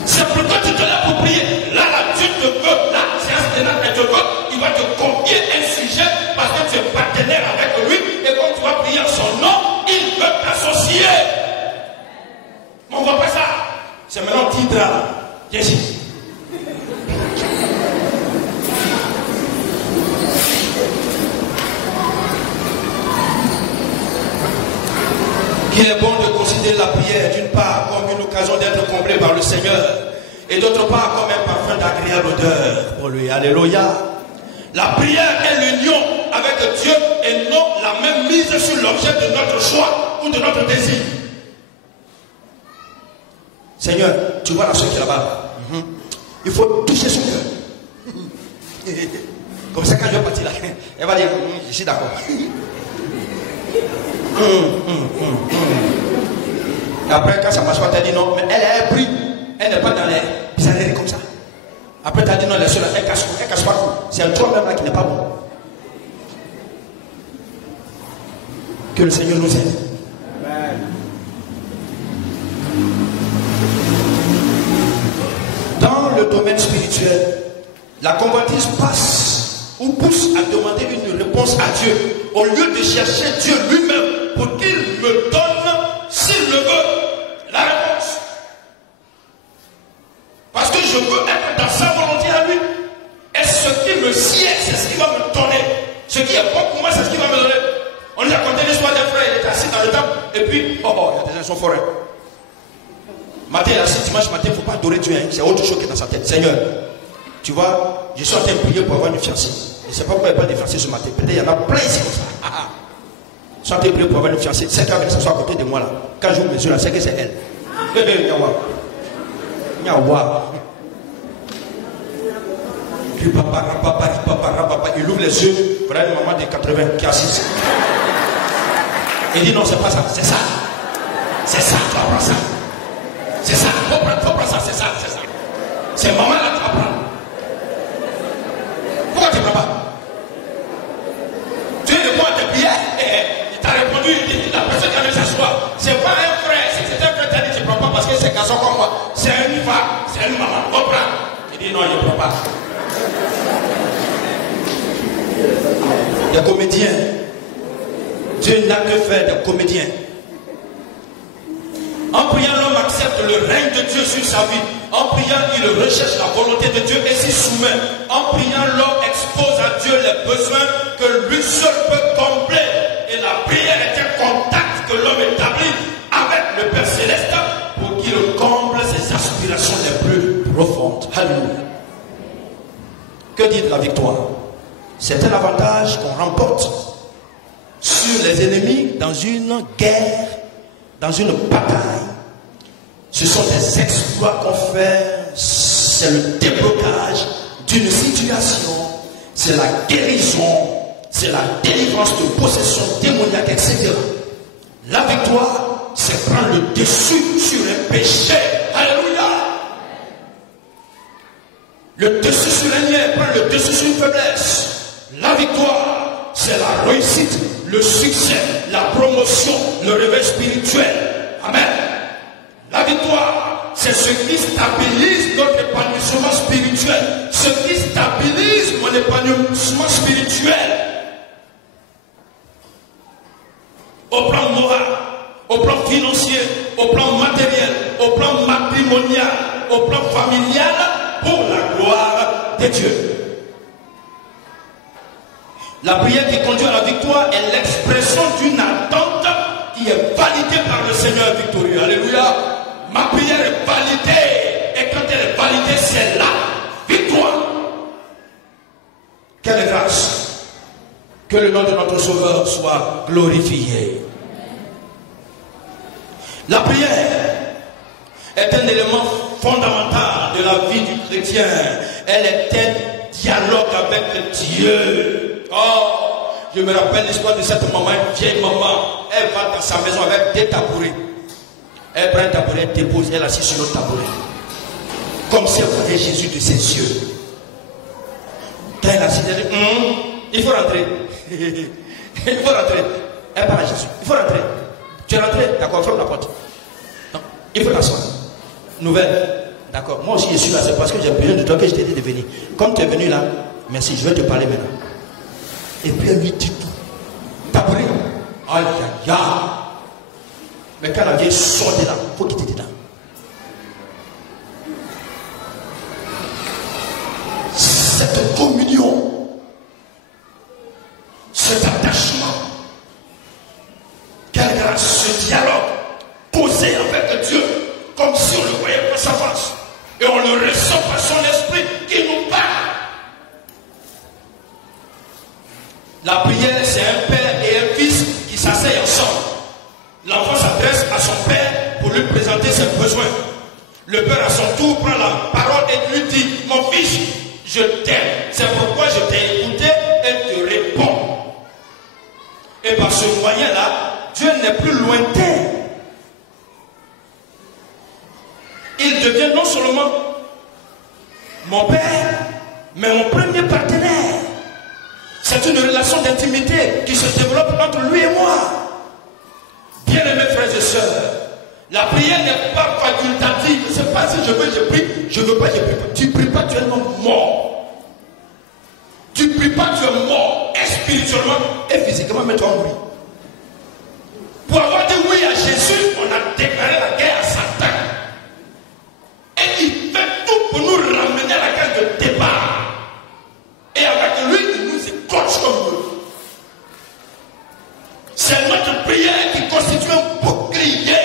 C'est pourquoi tu te lèves pour prier. Là, Dieu te veut, la séance pénale te veut, il va te confier un sujet parce que tu es partenaire avec lui. Et quand tu vas prier en son nom, il veut t'associer. On ne voit pas ça. C'est maintenant titre là. Viens ici. qu'il est bon de considérer la prière d'une part comme une occasion d'être comblé par le Seigneur et d'autre part comme un parfum d'agréable odeur pour lui. Alléluia. La prière est l'union avec Dieu et non la même mise sur l'objet de notre choix ou de notre désir. Seigneur, tu vois la soeur qui est là-bas. Il faut toucher son cœur. Comme ça, quand je vais partir là, elle va dire, je suis d'accord. Et après, quand ça marche pas, tu as dit non, mais elle est pris. Elle n'est pas dans les bizarreries comme ça. Après, tu as dit non, elle cache pas tout. C'est toi-même là qui n'est pas bon. Que le Seigneur nous aide. Dans le domaine spirituel, la convoitise passe ou pousse à demander une réponse à Dieu au lieu de chercher Dieu lui-même pour qu'il me donne, s'il le veut, la réponse. Parce que je veux être dans sa volonté à lui. Et ce qui me sied, c'est ce qui va me donner. Ce qui est bon pour moi, c'est ce qui va me donner. On lui a conté l'histoire d'un frère, il était assis dans le temple, et puis, il y a des gens qui sont forêts. Matin, il est assis, dimanche matin, il ne faut pas adorer Dieu, hein. C'est autre chose qui est dans sa tête. Seigneur, tu vois, je suis en train de prier pour avoir une fiancée. Je ne sais pas pourquoi il n'y a pas de fiancée ce matin. Peut-être il y en a plein ici comme ça. Je suis en train de prier pour avoir une fiancée. C'est qu'elle s'assoit à côté de moi là. Quand je vous mesure là, c'est que c'est elle. Il ouvre les yeux, voilà une maman de 80 qui est assise. Il dit non, c'est pas ça, c'est ça. C'est ça, tu vas prendre ça. C'est ça, faut prendre ça, c'est ça, c'est ça. C'est maman là qui va prendre. Pourquoi tu ne prends pas? Tu es de moi de prière. Il t'a répondu, la personne qui a allait s'asseoir. C'est pas un frère. Si c'est un frère, tu as dit, tu ne prends pas parce que c'est un garçon comme moi. C'est une femme, c'est une maman. On prend. Il dit non, je ne prends pas. Des comédiens. Dieu n'a que faire des comédiens. En priant, l'homme accepte le règne de Dieu sur sa vie. En priant, il recherche la volonté de Dieu et s'y soumet. En priant, l'homme expose à Dieu les besoins que lui seul peut combler. Et la prière est un contact que l'homme établit avec le Père Céleste pour qu'il comble ses aspirations les plus profondes. Alléluia. Que dit de la victoire? C'est un avantage qu'on remporte sur les ennemis dans une guerre, dans une bataille. Ce sont des exploits qu'on fait, c'est le déblocage d'une situation, c'est la guérison, c'est la délivrance de possession démoniaque, etc. La victoire, c'est prendre le dessus sur un péché. Alléluia. Le dessus sur un lien, prendre le dessus sur une faiblesse. La victoire, c'est la réussite, le succès, la promotion, le réveil spirituel. Amen. La victoire, c'est ce qui stabilise notre épanouissement spirituel. Ce qui stabilise mon épanouissement spirituel. Au plan moral, au plan financier, au plan matériel, au plan matrimonial, au plan familial, pour la gloire de Dieu. La prière qui conduit à la victoire est l'expression d'une attente qui est validée par le Seigneur victorieux. Alléluia. Ma prière est validée. Et quand elle est validée, c'est la victoire. Quelle grâce. Que le nom de notre Sauveur soit glorifié. La prière est un élément fondamental de la vie du chrétien. Elle est un dialogue avec Dieu. Oh, je me rappelle l'histoire de cette maman, une vieille maman. Elle va dans sa maison avec des tabourets. Elle prend un tabouret, elle dépose, elle assise sur le tabouret. Comme si elle voyait Jésus de ses yeux. Quand elle assise, elle dit, il faut rentrer. Il faut rentrer. Elle parle à Jésus. Il faut rentrer. Tu es rentré? D'accord, ferme la porte. Non, il faut t'asseoir. Nouvelle. D'accord. Moi aussi, je suis là. C'est parce que j'ai besoin de toi que je t'ai dit de venir. Comme tu es venu là, merci, je vais te parler maintenant. Et puis elle lui dit tout. Tabouret. Aïe, aïe, aïe. Mais quand la vieille sort de là, il faut qu'il te dedans. Cette communion, cet attachement, quelle grâce, ce dialogue causer avec Dieu comme si on le voyait face à face. Et on le ressent par son esprit qui nous parle. La prière, c'est un père et un fils qui s'asseyent ensemble. L'enfant s'adresse à son père pour lui présenter ses besoins. Le père à son tour prend la parole et lui dit: mon fils, je t'aime. C'est pourquoi je t'ai écouté et te réponds. Et par ce moyen-là, Dieu n'est plus lointain. Il devient non seulement mon père, mais mon premier partenaire. C'est une relation d'intimité qui se développe entre lui et moi. Bien-aimés frères et sœurs, la prière n'est pas facultative. C'est pas si je veux, je prie. Je veux pas, je prie pas. Tu pries pas, tu es mort. Tu pries pas, tu es mort. Et spirituellement et physiquement, mais toi oui. Pour avoir dit oui à Jésus, on a déclaré la guerre à Satan. Et il fait tout pour nous ramener à la case de départ. Et avec lui, il nous écorche comme nous. C'est notre prière qui constitue un bouclier,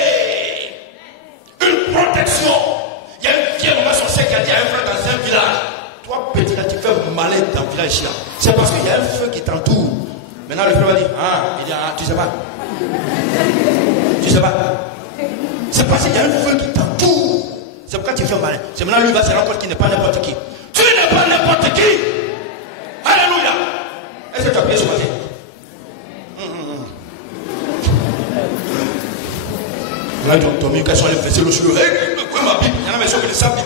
une protection. Il y a une vieille maman sorcière qui a dit à un frère dans un village: toi petit là, tu fais malin dans le village là. C'est parce qu'il y a un feu qui t'entoure. Maintenant le frère va dire: ah, il dit: ah, tu sais pas. Tu sais pas. C'est parce qu'il y a un feu qui t'entoure. C'est pourquoi tu fais malin. C'est maintenant lui va se rendre compte qu'il n'est pas n'importe qui. Tu n'es pas n'importe qui. Alléluia. Est-ce que tu as prié ce matin? Là, ils ont tombé, quels sont les versets sur le quoi ma Bible? Il y en a qui le savent.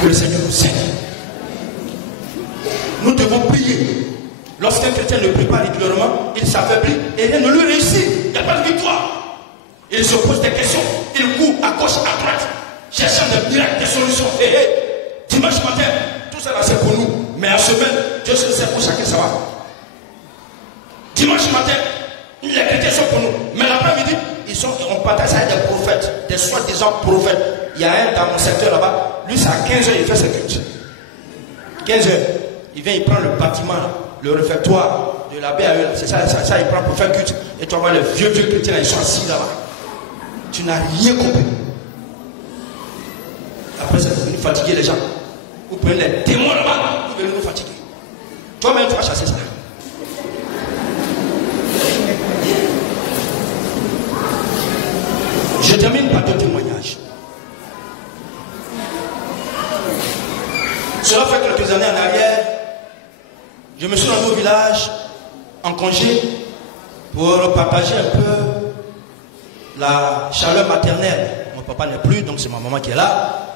Que le Seigneur nous aide. Nous devons prier. Lorsqu'un chrétien ne prie pas régulièrement, il s'affaiblit et rien ne lui réussit. Il n'y a pas de victoire. Il se pose des questions. Il court à gauche, à droite, cherchant des miracles, des solutions. Dimanche matin, tout ça là c'est pour nous. Mais en semaine, Dieu se sert pour chacun savoir. Dimanche matin, les chrétiens sont pour nous. Mais l'après-midi, on partage avec des prophètes, des soi-disant prophètes. Il y a un dans mon secteur là-bas, lui c'est à 15h, il fait ses cultes. 15h, il vient, il prend le bâtiment, le réfectoire de la BAE, c'est ça, il prend pour faire culte. Et tu vois les vieux chrétiens, ils sont assis là-bas. Tu n'as rien compris. Après, c'est devenu fatiguer les gens. Vous prenez les démons là-bas, vous venez nous fatiguer. Toi-même, tu vas chasser ça. Je termine par deux témoignages. Cela fait quelques années en arrière, je me suis rendu au village en congé pour partager un peu la chaleur maternelle. Mon papa n'est plus, donc c'est ma maman qui est là.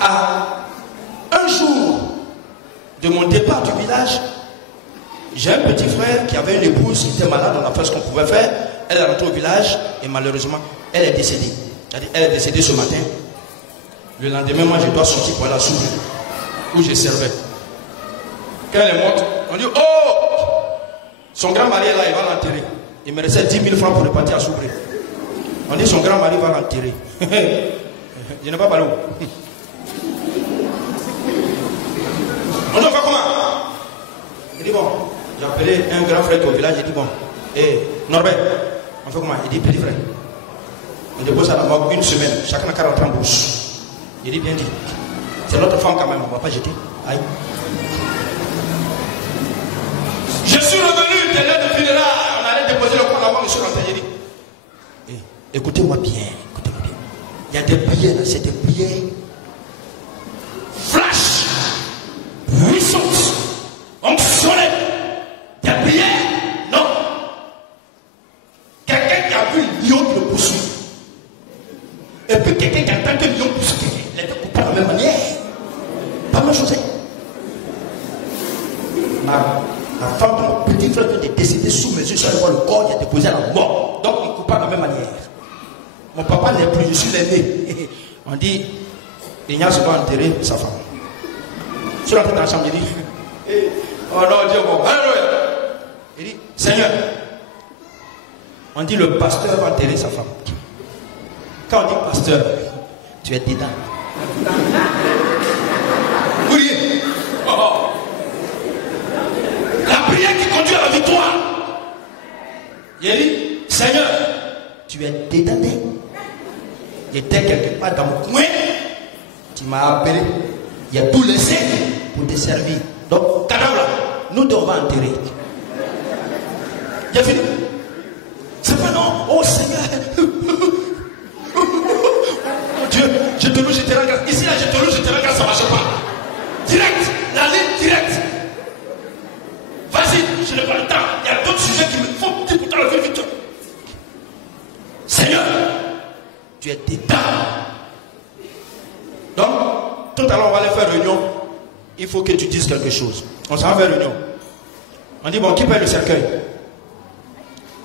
À un jour de mon départ du village, j'ai un petit frère qui avait une épouse qui était malade, on a fait ce qu'on pouvait faire. Elle est rentrée au village et malheureusement, elle est décédée. C'est-à-dire, elle est décédée ce matin. Le lendemain, moi, je dois sortir pour aller à Soubré, où je servais. Quand elle est morte, on dit: oh, son grand-mari est là, il va l'enterrer. Il me restait 10 000 francs pour repartir à Soubré. On dit: son grand-mari va l'enterrer. Je n'ai pas parlé où. On dit: on fait comment? Il dit: bon, j'ai appelé un grand frère qui est au village. Il dit: bon, Norbert, on fait comment? Il dit: petit frère, on dépose à la morgue une semaine, chacun a 40 ans en bouche. Il dit: bien dit. C'est notre femme quand même, on ne va pas jeter. Aïe. Je suis revenu de l'aide de funérailles. On allait déposer le corps à la morgue, je suis rentré. J'ai dit: écoutez-moi bien, écoutez-moi bien. Il y a des prières là, c'est des prières flash, puissantes, onctionnées. Des prières, non. Quelqu'un qui a vu un lion qui le poursuit. Et puis quelqu'un qui attend que le lion poursuit quelqu'un. Les deux coupent pas de la même manière. Pas la même chose. Ma femme, mon petit frère qui était décédé sous mes yeux, je allé voir le corps, il a déposé à la mort. Donc on ne coupe pas de la même manière. Mon papa n'est plus, je suis l'aîné. On dit: Ignace va enterrer sa femme. Je suis rentré dans la chambre, il dit: oh non, Dieu bon. Il dit: Seigneur, on dit le pasteur va enterrer sa femme. Quand on dit pasteur, tu es dedans. Oui. Oh. La prière toi. Il a dit, Seigneur, tu es dédané. J'étais quelque part dans mon coin. Tu m'as appelé. Il a tout laissé pour te servir. Donc, cadavre là, nous devons enterrer. Il a fini. C'est pas non. Oh Seigneur. Mon Dieu, je te loue, je te rends grâce. Ici là, je te loue, je te rends grâce, ça ne marche pas. Direct, la ligne directe. Vas-y, je n'ai pas le temps. Il y a d'autres sujets qui me font dire pour toi la vie vite. Seigneur, tu es dédain. Donc, tout à l'heure, on va aller faire réunion. Il faut que tu dises quelque chose. On s'en va faire réunion. On dit, bon, qui paye le cercueil?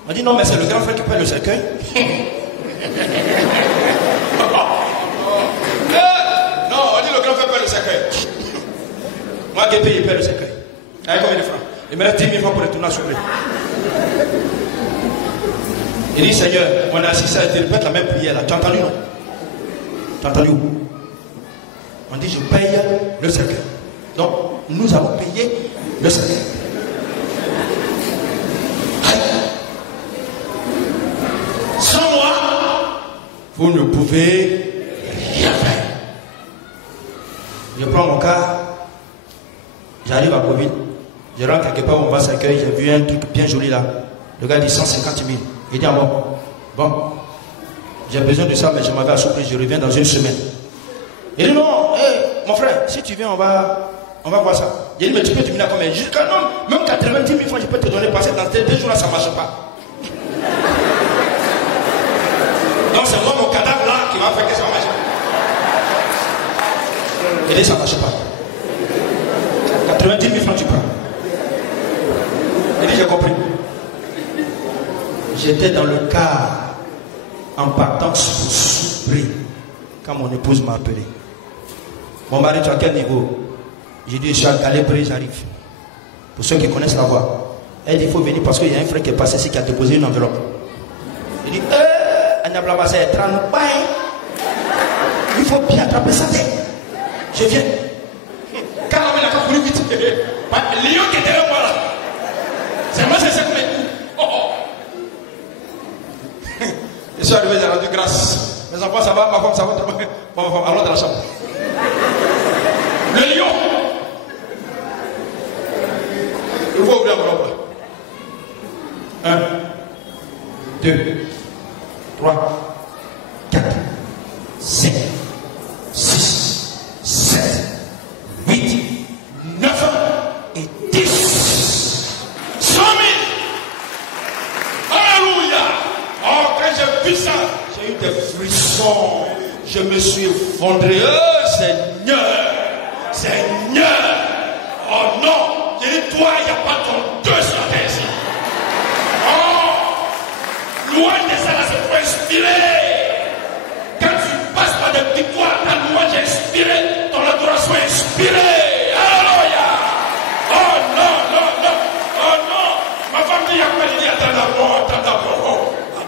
On dit, non, mais c'est le grand frère qui paye le cercueil. Non, on dit, le grand frère paye le cercueil. Moi, qui paye, il paye le cercueil. Avec combien de francs? Il me reste 10 000 francs pour retourner à souffrir. Il dit, Seigneur, on a assisté à te répéter la même prière là. Tu as entendu, non? Tu as entendu où? On dit, je paye le cercueil. Donc, nous allons payer le cercueil. Sans moi, vous ne pouvez rien faire. Je prends mon cas, j'arrive à Covid, je rentre quelque part où on va s'accueillir, j'ai vu un truc bien joli là. Le gars dit 150 000. Il dit, ah bon, j'ai besoin de ça, mais je m'avais assoupli, je reviens dans une semaine. Il dit, non, hey, mon frère, si tu viens, on va voir ça. Il dit, mais tu peux terminer à combien? Je dis, non, même 90 000 francs, je peux te donner, parce que dans ces 2 jours là, ça ne marche pas. Donc c'est moi mon cadavre là qui va faire que ça marche. Il dit, ça ne marche pas. 90 000 francs, tu prends. Il dit, j'ai compris. J'étais dans le car en partant pour souffrir quand mon épouse m'a appelé. Mon mari, tu es à quel niveau? J'ai dit, je suis à Galé-Bré, j'arrive. Pour ceux qui connaissent la voie. Elle dit, il faut venir parce qu'il y a un frère qui est passé ici qui a déposé une enveloppe. Il dit, il faut bien attraper sa tête. Je viens. Quand on a couru vite, le lion qui était là, voilà. C'est moi, c'est ça que je suis arrivé, j'ai rendu grâce. Mes enfants, ça va, ma femme, ça va. Ma femme, allons dans la chambre. Le lion. Il faut ouvrir l'enveloppe. 1, 2, 3, 4, 5, 6, 7, 8, 9 et 10. 100 000. Alléluia. Oh, quand j'ai vu ça, j'ai eu des frissons. Je me suis effondré. Oh, Seigneur. Seigneur. Oh non. J'ai dit, toi, il n'y a pas ton Dieu sur la terre ici. Oh. Loin de ça, là, c'est pour inspirer. Quand tu passes par des victoires, ta louange est inspirée. Ton adoration est inspirée. Alléluia. Oh non, non, non. Oh non. Ma femme dit, après, il dit, attends d'abord.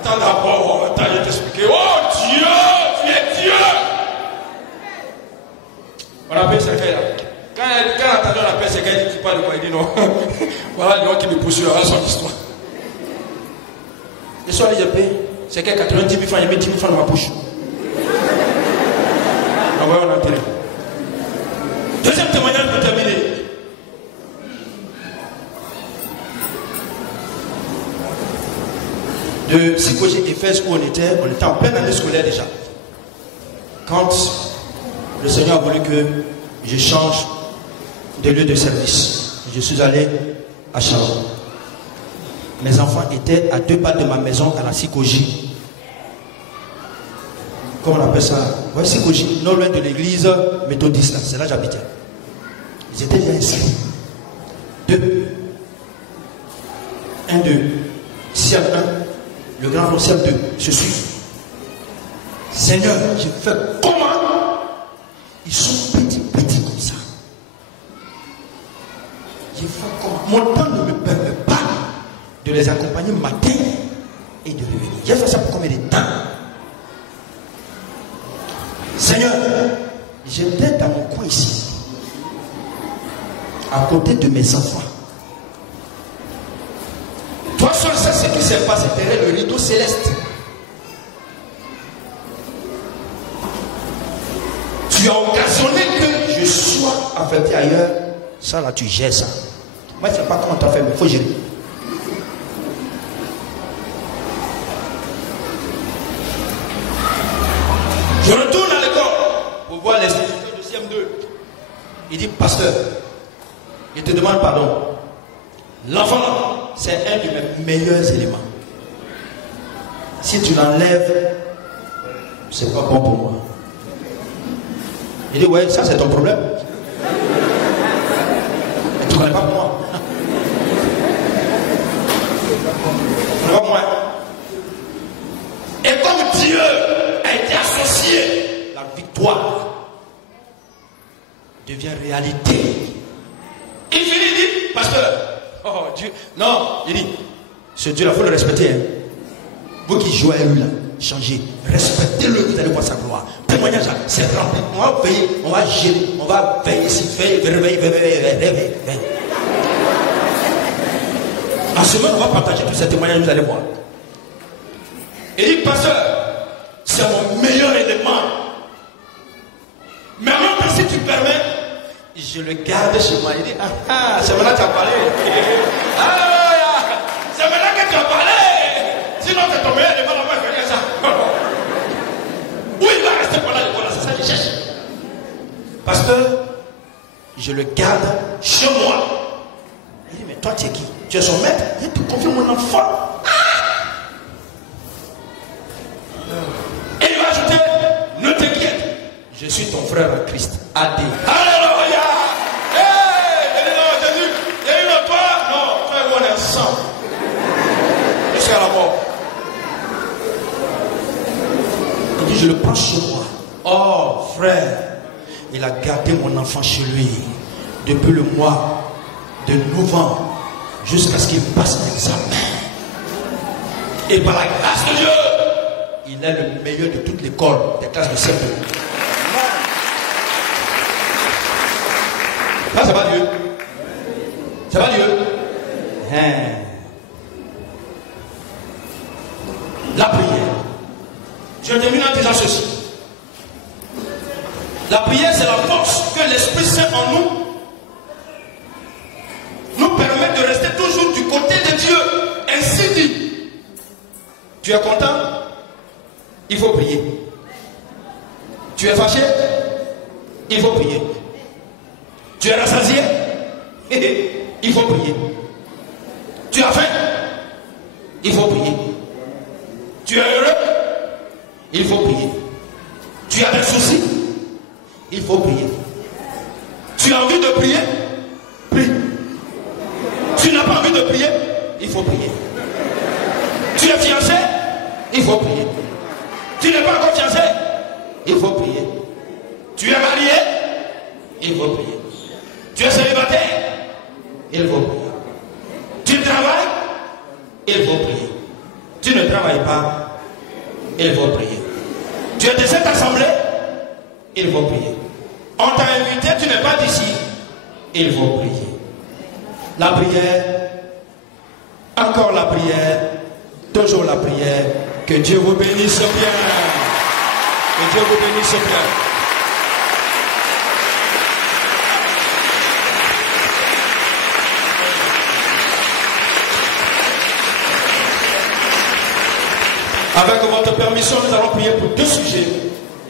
Attends d'abord, attends, je vais t'expliquer. Oh Dieu, tu es Dieu. On appelle ce gars là. Quand attendons on appelle ce gars, il dit, tu parles de quoi? Il dit non. Voilà le gars qui me poursuit, voilà son histoire. Le soir, je paye. C'est qu'il y a 90 000 francs, il met 10 000 francs dans ma poche. Envoyez en enterré. Deuxième témoignage pour terminer. De psychologie Éphèse où on était en pleine année scolaire déjà. Quand le Seigneur a voulu que je change de lieu de service, je suis allé à Charles. Mes enfants étaient à 2 pas de ma maison à la psychologie. Comment on appelle ça? Ouais, psychologie, non loin de l'église méthodiste, c'est là que j'habitais. Ils étaient bien inscrits. 2. 1, 2. Ciel 1. Le grand rond 2, je suis. Seigneur, je fais comment? Ils sont petits comme ça. Je fais comment? Mon temps ne me permet pas de les accompagner matin et de revenir. J'ai fait ça pour combien de temps? Seigneur, j'étais dans mon coin ici, à côté de mes enfants. ce qui s'est passé derrière le rideau céleste. Tu as occasionné que je sois affecté ailleurs. Ça là, tu gères ça. Moi, je ne sais pas comment tu as fait, mais il faut gérer. Je retourne à l'école pour voir les instructeurs de CM2. Il dit, pasteur, il te demande pardon. L'enfant là, c'est un de mes meilleurs éléments. Si tu l'enlèves, c'est pas bon pour moi. Il dit, ouais, ça c'est ton problème. Et tu ne connais pas moi. Tu ne connais pas moi. Et comme Dieu a été associé, la victoire devient réalité. Il finit, il dit, pasteur, oh Dieu, non, il dit, ce Dieu là, il faut le respecter. Hein. Vous qui jouez à lui là, changez, respectez-le, vous allez voir sa gloire. Témoignage là, c'est rempli. On va veiller, on va gérer, on va veiller ici, veiller. En ce moment, on va partager tous ces témoignages, vous allez voir. Il dit, pasteur, c'est mon meilleur élément. Mais maintenant, si tu permets, je le garde chez moi. Il dit, c'est maintenant que tu as parlé. C'est maintenant que tu as parlé. Sinon, c'est ton meilleur élément, on va faire ça. Où il va rester pendant l'école, c'est ça que je cherche. Pasteur, je le garde chez moi. Il dit, mais toi, tu es qui? Tu es son maître? Il te confie mon enfant. Et il va ajouter, ne t'inquiète, je suis ton frère en Christ. AD. Alléluia. Jésus, il y a une toi? Non, toi et moi on est ensemble. Jusqu'à la mort. Il dit, je le prends chez moi. Oh, frère, il a gardé mon enfant chez lui depuis le mois de novembre jusqu'à ce qu'il passe l'examen. Et par la grâce de Dieu, il est le meilleur de toute l'école des classes de CM2. Ça, c'est pas Dieu. C'est pas Dieu. La prière. Je termine en disant ceci. La prière, c'est la force que l'Esprit Saint en nous permet de rester toujours du côté de Dieu. Ainsi dit. Tu es content? Il faut prier. Tu es fâché? Il faut prier. Tu es rassasié? Il faut prier. Tu as faim? Il faut prier. Tu es heureux? Il faut prier. Tu as des soucis? Il faut prier. Tu as envie de prier? Prie. Tu n'as pas envie de prier? Il faut prier. Tu es fiancé? Il faut prier. Tu n'es pas encore fiancé? Il faut prier. Tu es marié? Il faut prier. Tu es célibataire? Il faut prier. Tu travailles? Il faut prier. Tu ne travailles pas? Il faut prier. Tu es de cette assemblée? Il faut prier. On t'a invité, tu n'es pas d'ici? Il faut prier. La prière, encore la prière, toujours la prière. Que Dieu vous bénisse bien. Que Dieu vous bénisse bien. Avec votre permission, nous allons prier pour 2 sujets.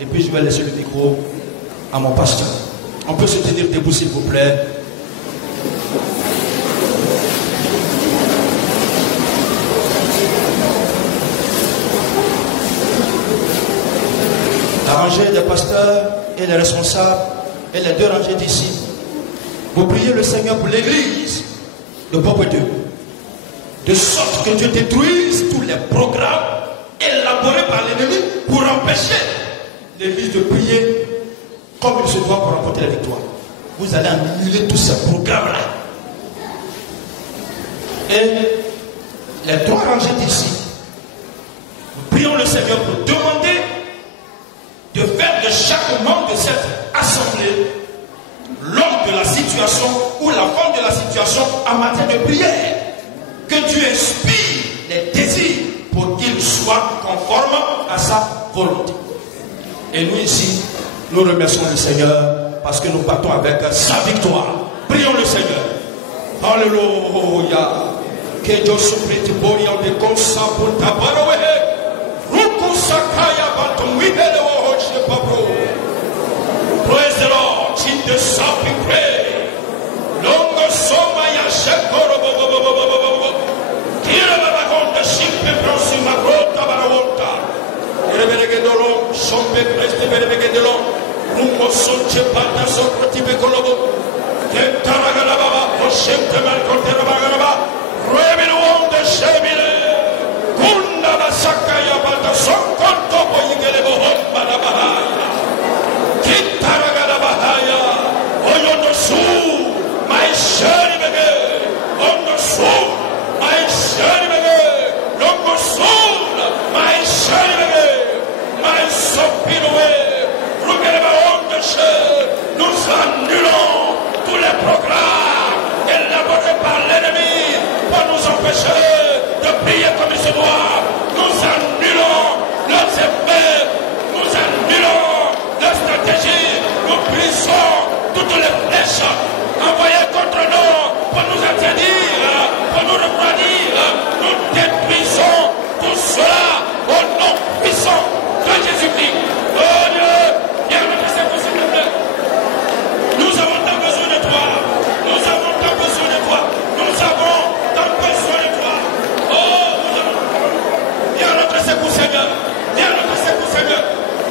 Et puis je vais laisser le micro à mon pasteur. On peut se tenir debout s'il vous plaît. La rangée des pasteurs et les responsables et les 2 rangées d'ici. Vous priez le Seigneur pour l'église, le peuple de Dieu. De sorte que Dieu détruise tous les programmes élaborés par l'ennemi pour empêcher l'église de prier comme il se doit pour remporter la victoire. Vous allez annuler tous ces programmes-là. Et les 3 rangées d'ici, nous prions le Seigneur pour demander de faire de chaque membre de cette assemblée l'homme de la situation ou la femme de la situation en matière de prière. Que Dieu inspire les sa volonté. Et nous ici, nous remercions le Seigneur parce que nous partons avec sa victoire. Prions le Seigneur. Alléluia. Que Dieu supplée Bori en déconsa pour ta baroue. Ruku sakaya batum wihele wo hoche pabro. Praise the Lord. In the sapi pray. Longo soma ya shekoro bo. Kira baba konta simpe prosima brota barawolta. Rebele dolon sombe preste bebe dolon. Rumbo sonche pata soproti be kolobo. Kentaraga baba oshente mal kontera bagaba. Rebele wonde shebile. Kunda basaka ya bata sonkonto bo yigele bo hoppa la bahaya. Kintaraga bahaya. Oyono su my shari bege. Ondo su my shari bege. Longo su my shari bege. My sopinoe. Nous annulons tous les programmes élaborés par l'ennemi pour nous empêcher de prier comme il se doit. Nous annulons leurs effets, nous annulons leurs stratégies, nous brisons toutes les flèches envoyées contre nous pour nous interdire, pour nous refroidir. Nous détruisons tout cela au nom puissant de Jésus-Christ. Oh Dieu! Nous avons tant besoin de toi. Nous avons tant besoin de toi. Nous avons tant besoin de toi. Oh, nous avons. Viens à notre secours, Seigneur. Viens à notre secours, Seigneur.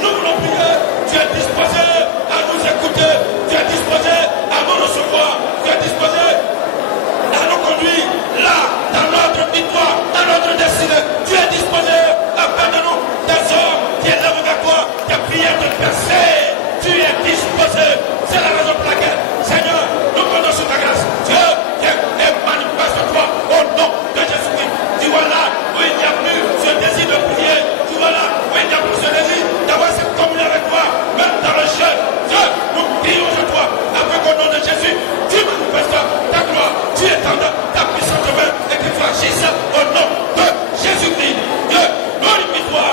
Nous voulons prier. Tu es disposé à nous écouter. Tu es disposé à nous recevoir. Tu es disposé à nous conduire là, dans notre victoire, dans notre destinée. Tu es disposé à faire de nous des hommes qui élèvent vers toi, des prières de percer. Tu es disposé. C'est la raison pour laquelle, Seigneur, nous comptons sur ta grâce. Dieu, viens et manifeste-toi au nom de Jésus-Christ. Tu vois là où il n'y a plus ce désir de prier. Tu vois là où il n'y a plus ce désir d'avoir cette communion avec toi, même dans le jeûne. Dieu, nous prions à toi, afin qu'au nom de Jésus, tu manifestes ta gloire, tu étendes ta puissante main et que tu agisses au nom de Jésus-Christ. Dieu, glorifie-toi.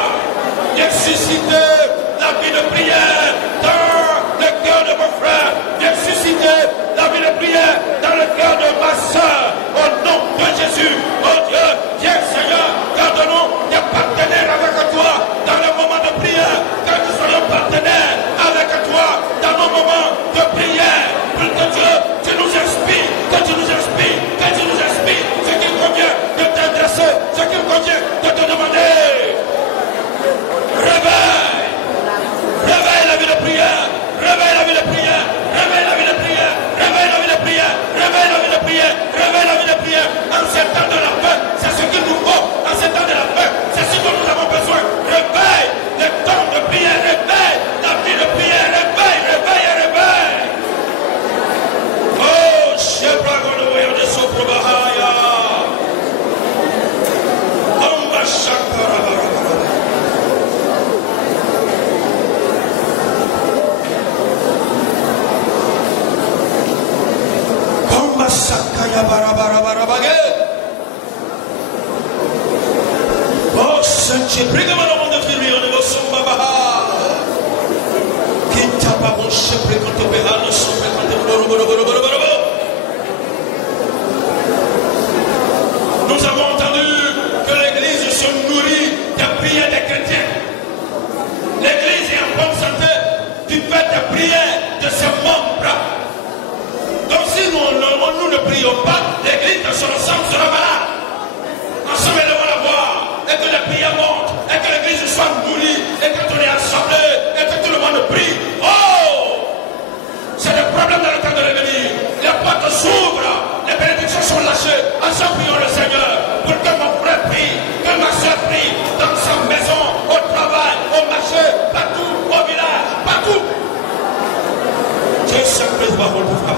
Viens susciter la vie de prière dans le cœur de mon frère. Viens susciter la vie de prière dans le cœur de ma soeur. Au nom de Jésus, oh Dieu, viens Seigneur, garde-nous des partenaires avec toi dans le moment de prière. Que nous soyons partenaires avec toi dans nos moments de prière. Pour que Dieu, tu nous inspires, que tu nous inspires, que tu nous inspires ce qu'il convient de t'adresser, ce qu'il convient de te demander. Réveille! Réveille la vie de prière! Réveille la vie de prière! Réveille la vie de prière! Réveille la vie de prière! Réveille la vie de prière! Réveille la vie de prière! En ces temps de la paix, c'est ce qu'il nous faut! En ces temps de la paix, c'est ce dont nous avons besoin! Réveille les temps de prière! Réveille la vie de prière! Réveille, réveille, réveille! Oh, Shebragonoya de Soprobahaya! Amba Shakarabara! Sakaya barabarabarabage. Oh, Saint-Dieu, prie-moi le monde de Dieu, on est au sommet baha. Qui t'a pas bon chepre quand tu verras le sommet quand tu Nous avons entendu que l'Église se nourrit des prières des chrétiens. L'Église est en bonne santé du fait des prières de ses membres. Donc si nous ne prions pas, l'Église de son ensemble sera malade. Ensemble, élevons la voix, et que les prières montent, et que l'Église soit nourrie, et que tout est assemblé, et que tout le monde prie. Oh! C'est le problème dans le temps de l'avenir. Les portes s'ouvrent, les bénédictions sont lâchées. Ensemble, prions le Seigneur, pour que mon frère prie, que ma soeur prie, dans sa maison, au travail, au marché, partout, au village, partout. Dieu s'appelle parole pour frère.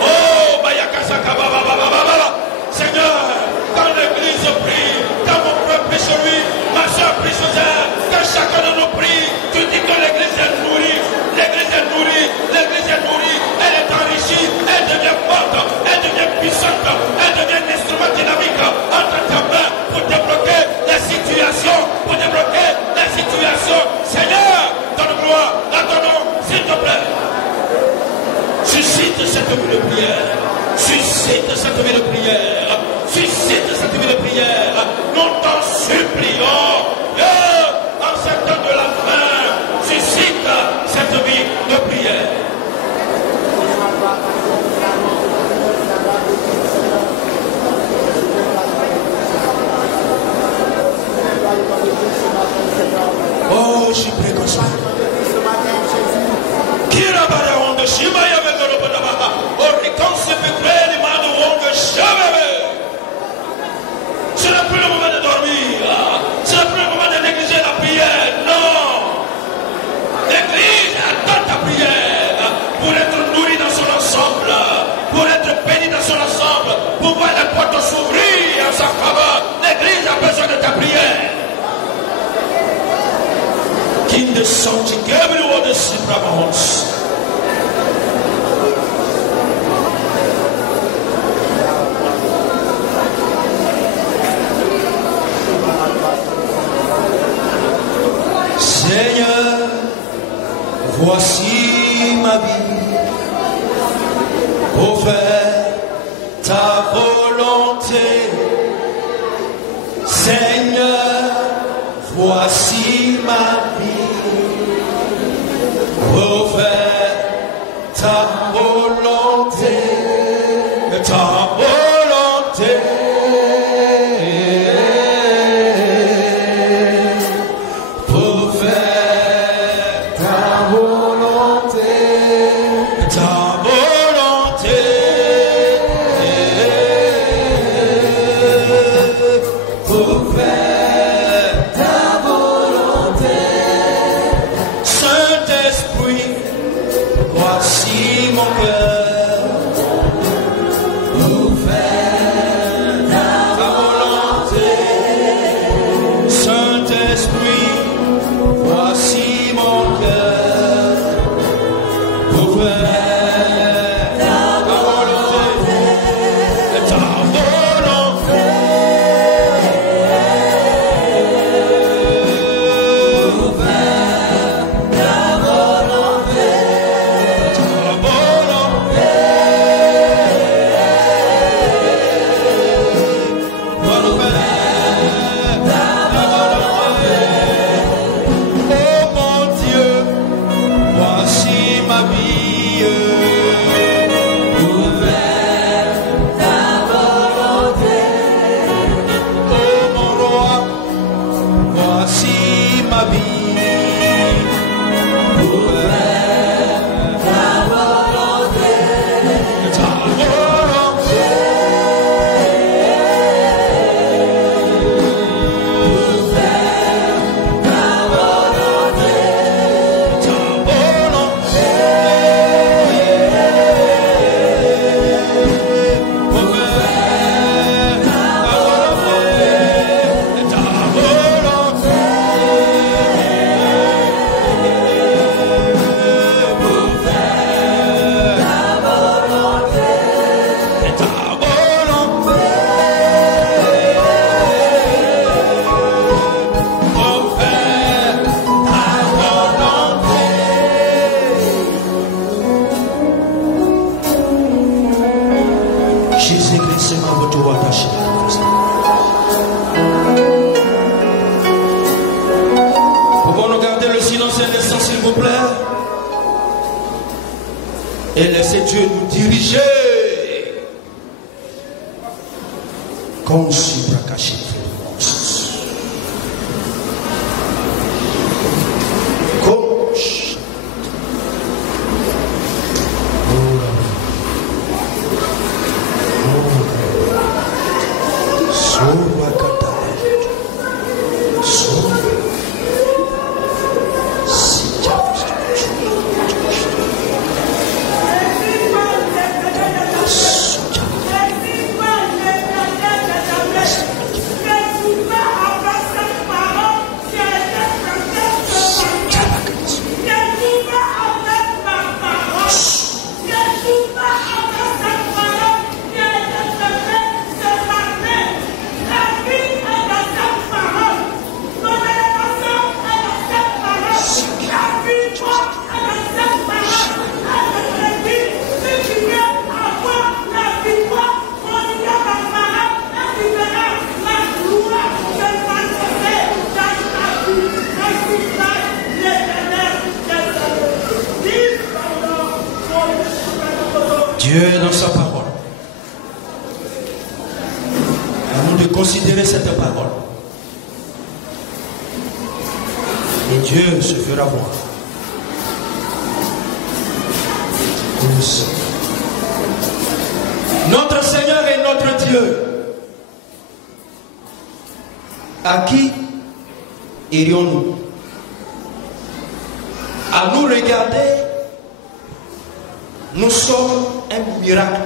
Oh, Seigneur, quand l'Église prie, quand mon frère prie sur lui, ma soeur prie sur elle, que chacun de nous prie, tu dis que l'Église est nourrie, l'Église est nourrie, l'Église est nourrie, elle est enrichie. cette vie de prière. Suscite cette vie de prière. Suscite cette vie de prière. Nous t'en supplions. En cette temps de la fin, suscite cette vie de prière. Oh, je suis prêt comme ça. Ce n'est plus le moment de dormir. Ce n'est plus le moment de négliger la prière. Non. L'église attend ta prière pour être nourrie dans son ensemble, pour être bénie dans son ensemble, pour voir les portes s'ouvrir en sa faveur. L'église a besoin de ta prière. King de Santi Gabriel de Sibramons. Seigneur, voici ma vie pour faire ta volonté. Seigneur, voici ma vie pour faire ta volonté. Ta volonté. Pouvons-nous garder le silence un instant, s'il vous plaît, et laisser Dieu nous diriger comme Subrakashi. Dieu dans sa parole. À nous de considérer cette parole. Et Dieu se fera voir. Notre Seigneur et notre Dieu. À qui irions-nous? À nous regarder, nous sommes un miracle.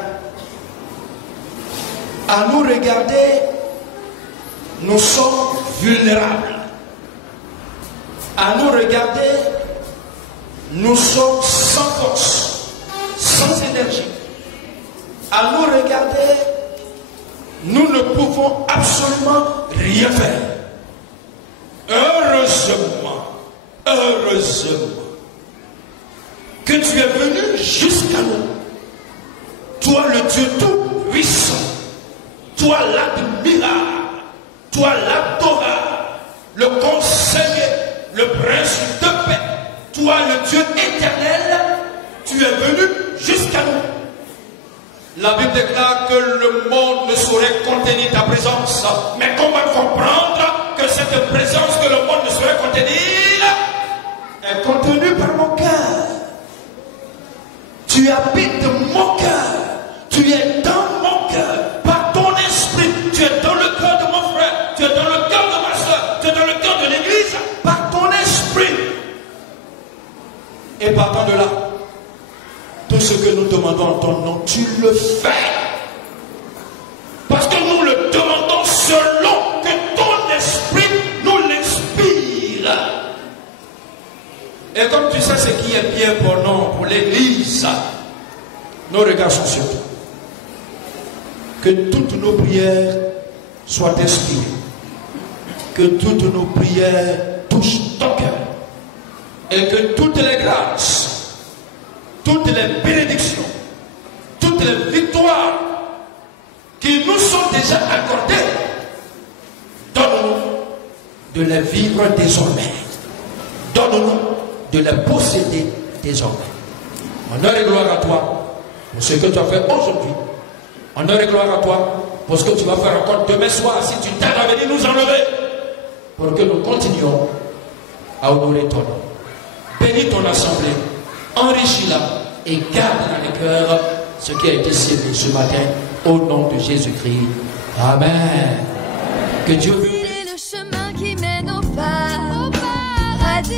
À nous regarder, nous sommes vulnérables. À nous regarder, nous sommes sans force, sans énergie. À nous regarder, nous ne pouvons absolument rien faire. Heureusement, heureusement, que tu es venu jusqu'à nous. Toi le Dieu tout-puissant, toi l'admirable, toi l'adorable, le conseiller, le prince de paix, toi le Dieu éternel, tu es venu jusqu'à nous. La Bible déclare que le monde ne saurait contenir ta présence. Mais comment comprendre que cette présence que le monde ne saurait contenir est contenue par mon cœur? Tu habites mon cœur. Tu es dans mon cœur. Par ton esprit. Tu es dans le cœur de mon frère. Tu es dans le cœur de ma soeur. Tu es dans le cœur de l'église. Par ton esprit. Et partant de là, tout ce que nous demandons en ton nom, tu le fais. Parce que nous le demandons selon que ton esprit nous l'inspire. Et comme tu sais ce qui est bien pour nous, pour l'église, nos regards sont sur toi. Que toutes nos prières soient inspirées. Que toutes nos prières touchent ton cœur. Et que toutes les grâces, toutes les bénédictions, toutes les victoires qui nous sont déjà accordées, donne-nous de les vivre désormais. Donne-nous de les posséder désormais. Honneur et gloire à toi pour ce que tu as fait aujourd'hui. Honneur et gloire à toi pour ce que tu vas faire encore demain soir si tu t'aimes à venir nous enlever. Pour que nous continuions à honorer ton nom. Bénis ton assemblée, enrichis-la et garde dans les cœurs ce qui a été sémé ce matin au nom de Jésus-Christ. Amen. Que Dieu vous bénisse. C'est le chemin qui mène au paradis.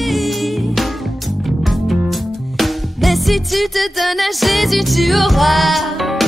Mais si tu te donnes à Jésus, tu auras